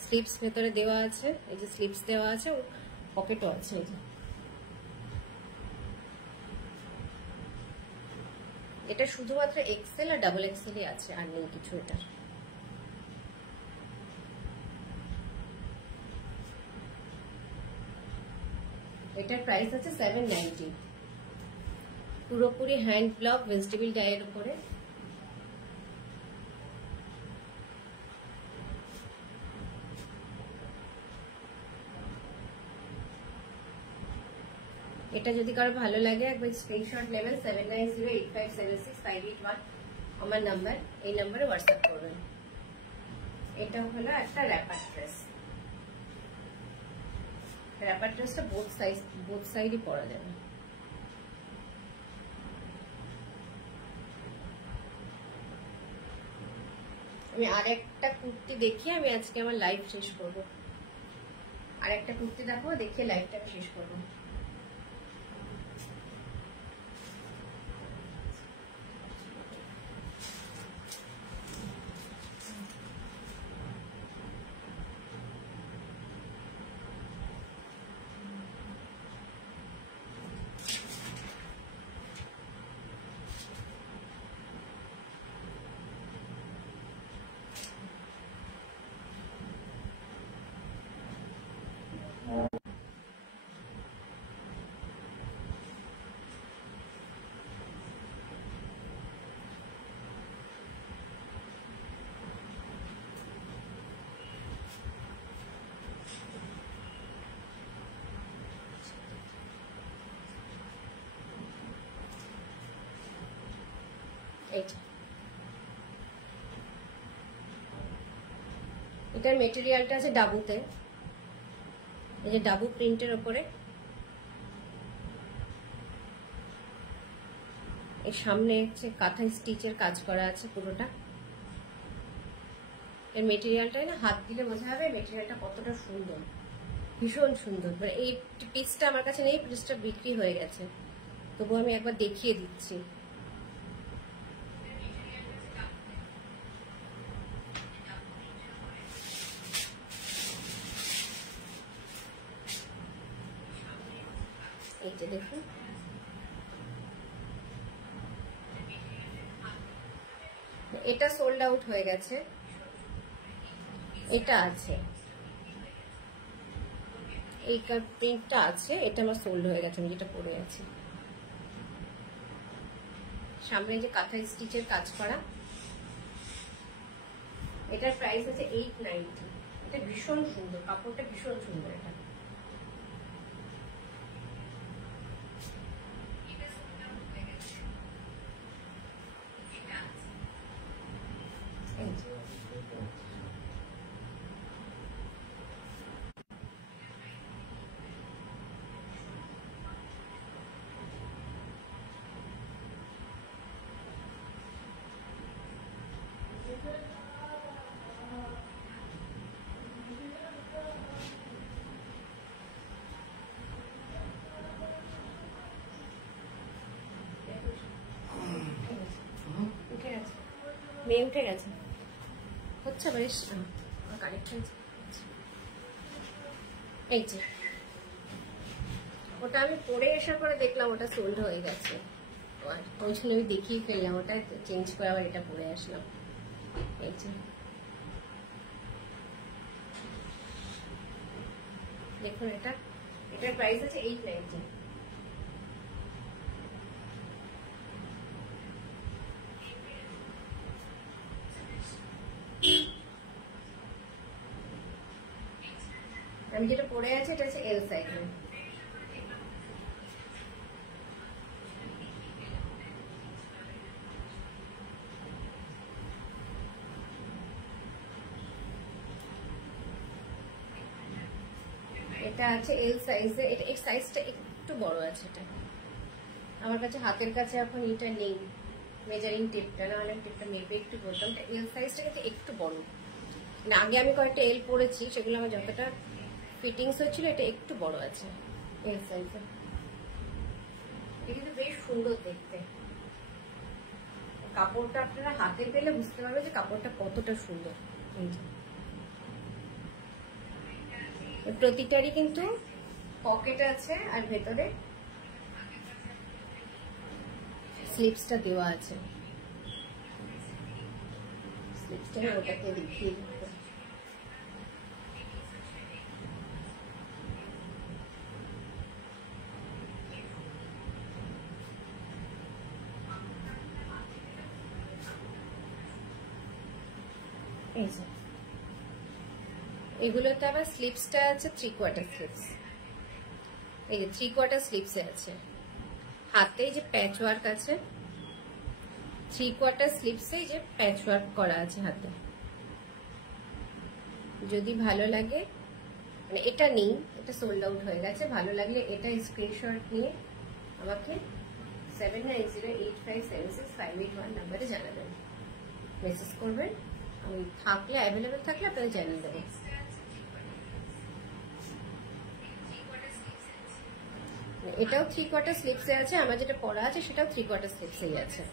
স্লিপস ভেতরে দেওয়া আছে, এই যে স্লিপস দেওয়া আছে, পকেটও আছে। এই যে এটা শুধুমাত্র এক্সেল আর ডাবল এক্সেলই আছে, আর নেই কিছু এটার। এটার প্রাইস আছে 790, পুরোপুরি হ্যান্ড ব্লক ভেজিটেবল ডাইয়ের উপরে। এটা যদি কারো ভালো লাগে একবার স্ক্রিনশট নেবেন, 7908576581 আমার নাম্বার, এই নাম্বারে হোয়াটসঅ্যাপ করবেন। এটা হলো একটা র্যাপার ড্রেস। র্যাপার ড্রেসটা বোথ সাইডই পরা যাবে। আমি আরেকটা কুর্তি দেখিয়ে আমি আজকে আমার লাইভ শেষ করবো। আরেকটা কুর্তি দেখাবো, দেখিয়ে লাইভটা শেষ করবো। এটার মেটেরিয়ালটা আছে ডাবুতে, এই যে ডাবু প্রিন্টের ওপরে। এর সামনে হচ্ছে কাঁথা স্টিচের কাজ করা আছে পুরোটা। এর মেটেরিয়ালটা না হাত দিলে বোঝা যাবে মেটেরিয়ালটা কতটা সুন্দর, ভীষণ সুন্দর। মানে এই পিসটা আমার কাছে নেই, পিসটা বিক্রি হয়ে গেছে, তবু আমি একবার দেখিয়ে দিচ্ছি। এই যে দেখুন, এটা সোল্ড আউট হয়ে গেছে, এটা আছে, এই প্রিন্টটা আছে, এটা আমার সোল্ড হয়ে গেছে, আমি যেটা পরে আছি। সামনে যে কাঁথা স্টিচের কাজ করা, এটার প্রাইস আছে 890। এটা ভীষণ সুন্দর, কাপড়টা ভীষণ সুন্দর। এটা মেয়ে উঠে গেছে, হচ্ছে বেশ কানেকশন। এই যে ওটা আমি পরে আসার পরে দেখলাম ওটা সোল্ড হয়ে গেছে, ওই জন্য আমি দেখিয়ে ফেললাম, ওটা চেঞ্জ করে আবার এটা পরে আসলাম। এই যে দেখুন, এটার প্রাইস আছে 890। আমি যেটা পরে আছি এটা হচ্ছে এল সাইজের। এটা আছে এল সাইজে, এটা এই সাইজটা একটু বড় আছে। এটা আমার কাছে হাতের কাছে এখন এটা নেই, মেজারিং টেপটা, না হলে টেপটা মেপে একটু বলতাম। এল সাইজটা কিন্তু একটু বড়, না আগে আমি কয়েকটা এল পরেছি, সেগুলো আমার যতটা ফিটিংস হচ্ছিল, এটা একটু বড় আছে এল সাইজে। এটা কিন্তু বেশ সুন্দর দেখতে, কাপড়টা আপনারা হাতে পেলে বুঝতে পারবে যে কাপড়টা কতটা সুন্দর। প্রতিটারই কিন্তু পকেট আছে আর ভেতরে স্লিপসটা দেওয়া আছে। স্লিপসটা ওটাকে দেখিয়ে দিতে, এই যে এগুলোতে আবার স্লিপসটা আছে 3/4 স্লিপস, এই যে 3/4 স্লিপসে আছে। হাতে যে প্যাচ ওয়ার্ক আছে, 3/4 স্লিপসে যে প্যাচ ওয়ার্ক করা আছে হাতে। যদি ভালো লাগে, মানে এটা নেই, এটা সোল্ড আউট হয়ে গেছে, ভালো লাগলে এটা স্ক্রিনশট নিয়ে আমাকে 7908576581 নাম্বারে জানাবেন, মেসেজ করবেন। আমি থাকলে, অ্যাভেলেবেল থাকলে আপনাদের জানিয়ে দেবো। এটাও 3/4 স্লিপসে আছে, আমার যেটা পরা আছে সেটাও 3/4 স্লিপসেই আছে।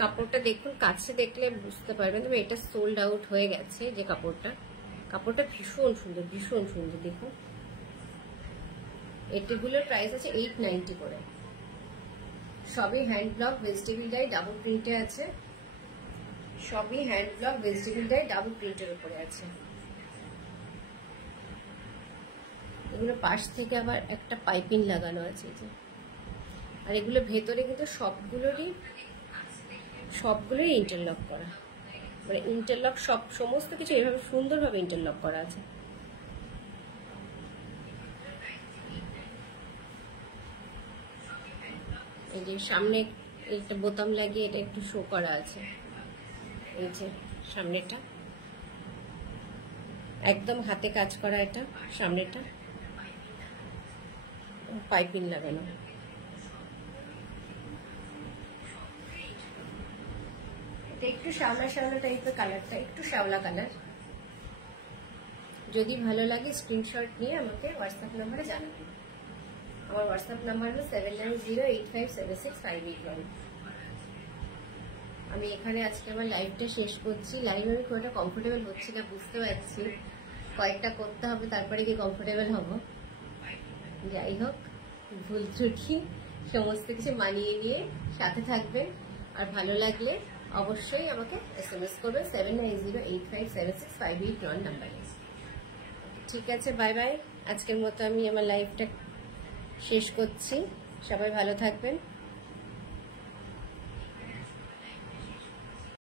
কাপড়টা দেখুন, কাছে দেখলে বুঝতে পারবেন, তবে এটা সোল্ড আউট হয়ে গেছে যে কাপড়টা ভীষণ সুন্দর, ভীষণ সুন্দর। দেখুন এটিগুলোর প্রাইস আছে 890 করে। সবই hand block vegetable dye double প্রিন্টে আছে, সবই hand block vegetable dye double প্রিন্টের উপরে আছে। এগুলো পাশ থেকে আবার একটা পাইপিং লাগানো আছে যে, আর এগুলো ভেতরে কিন্তু সবগুলোরই ইন্টারলক করা, মানে ইন্টারলক সমস্ত কিছু এভাবে সুন্দরভাবে ইন্টারলক করা আছে। এই যে সামনে একটা বোতাম লাগিয়ে এটা একটু শো করা আছে, এই যে সামনেটা একদম হাতে কাজ করা, এটা সামনেটা পাইপিং লাগানো। এটা একটু শ্যাওলা শ্যাওলা টাইপের কালারটা, একটু শ্যাওলা কালার। যদি ভালো লাগে স্ক্রিনশট নিয়ে আমাকে হোয়াটসঅ্যাপ নাম্বারে জানাবেন। আমার হোয়াটসঅ্যাপ নাম্বার হলো 7908576581। আমি এখানে আজকে আমার লাইভটা শেষ করছি। লাইভ আমি খুব একটা কমফোর্টেবল হচ্ছে না, বুঝতে পারছি, কয়েকটা করতে হবে তারপরে কি কমফোর্টেবল হব। যাই হোক, ভুল ত্রুটি সমস্ত কিছু মানিয়ে নিয়ে সাথে থাকবেন। আর ভালো লাগলে অবশ্যই আমাকে SMS করবেন 7908576581 নাম্বারে। ঠিক আছে, বাই বাই। আজকের মতো আমি আমার লাইভটা শেষ করছি। সবাই ভালো থাকবেন।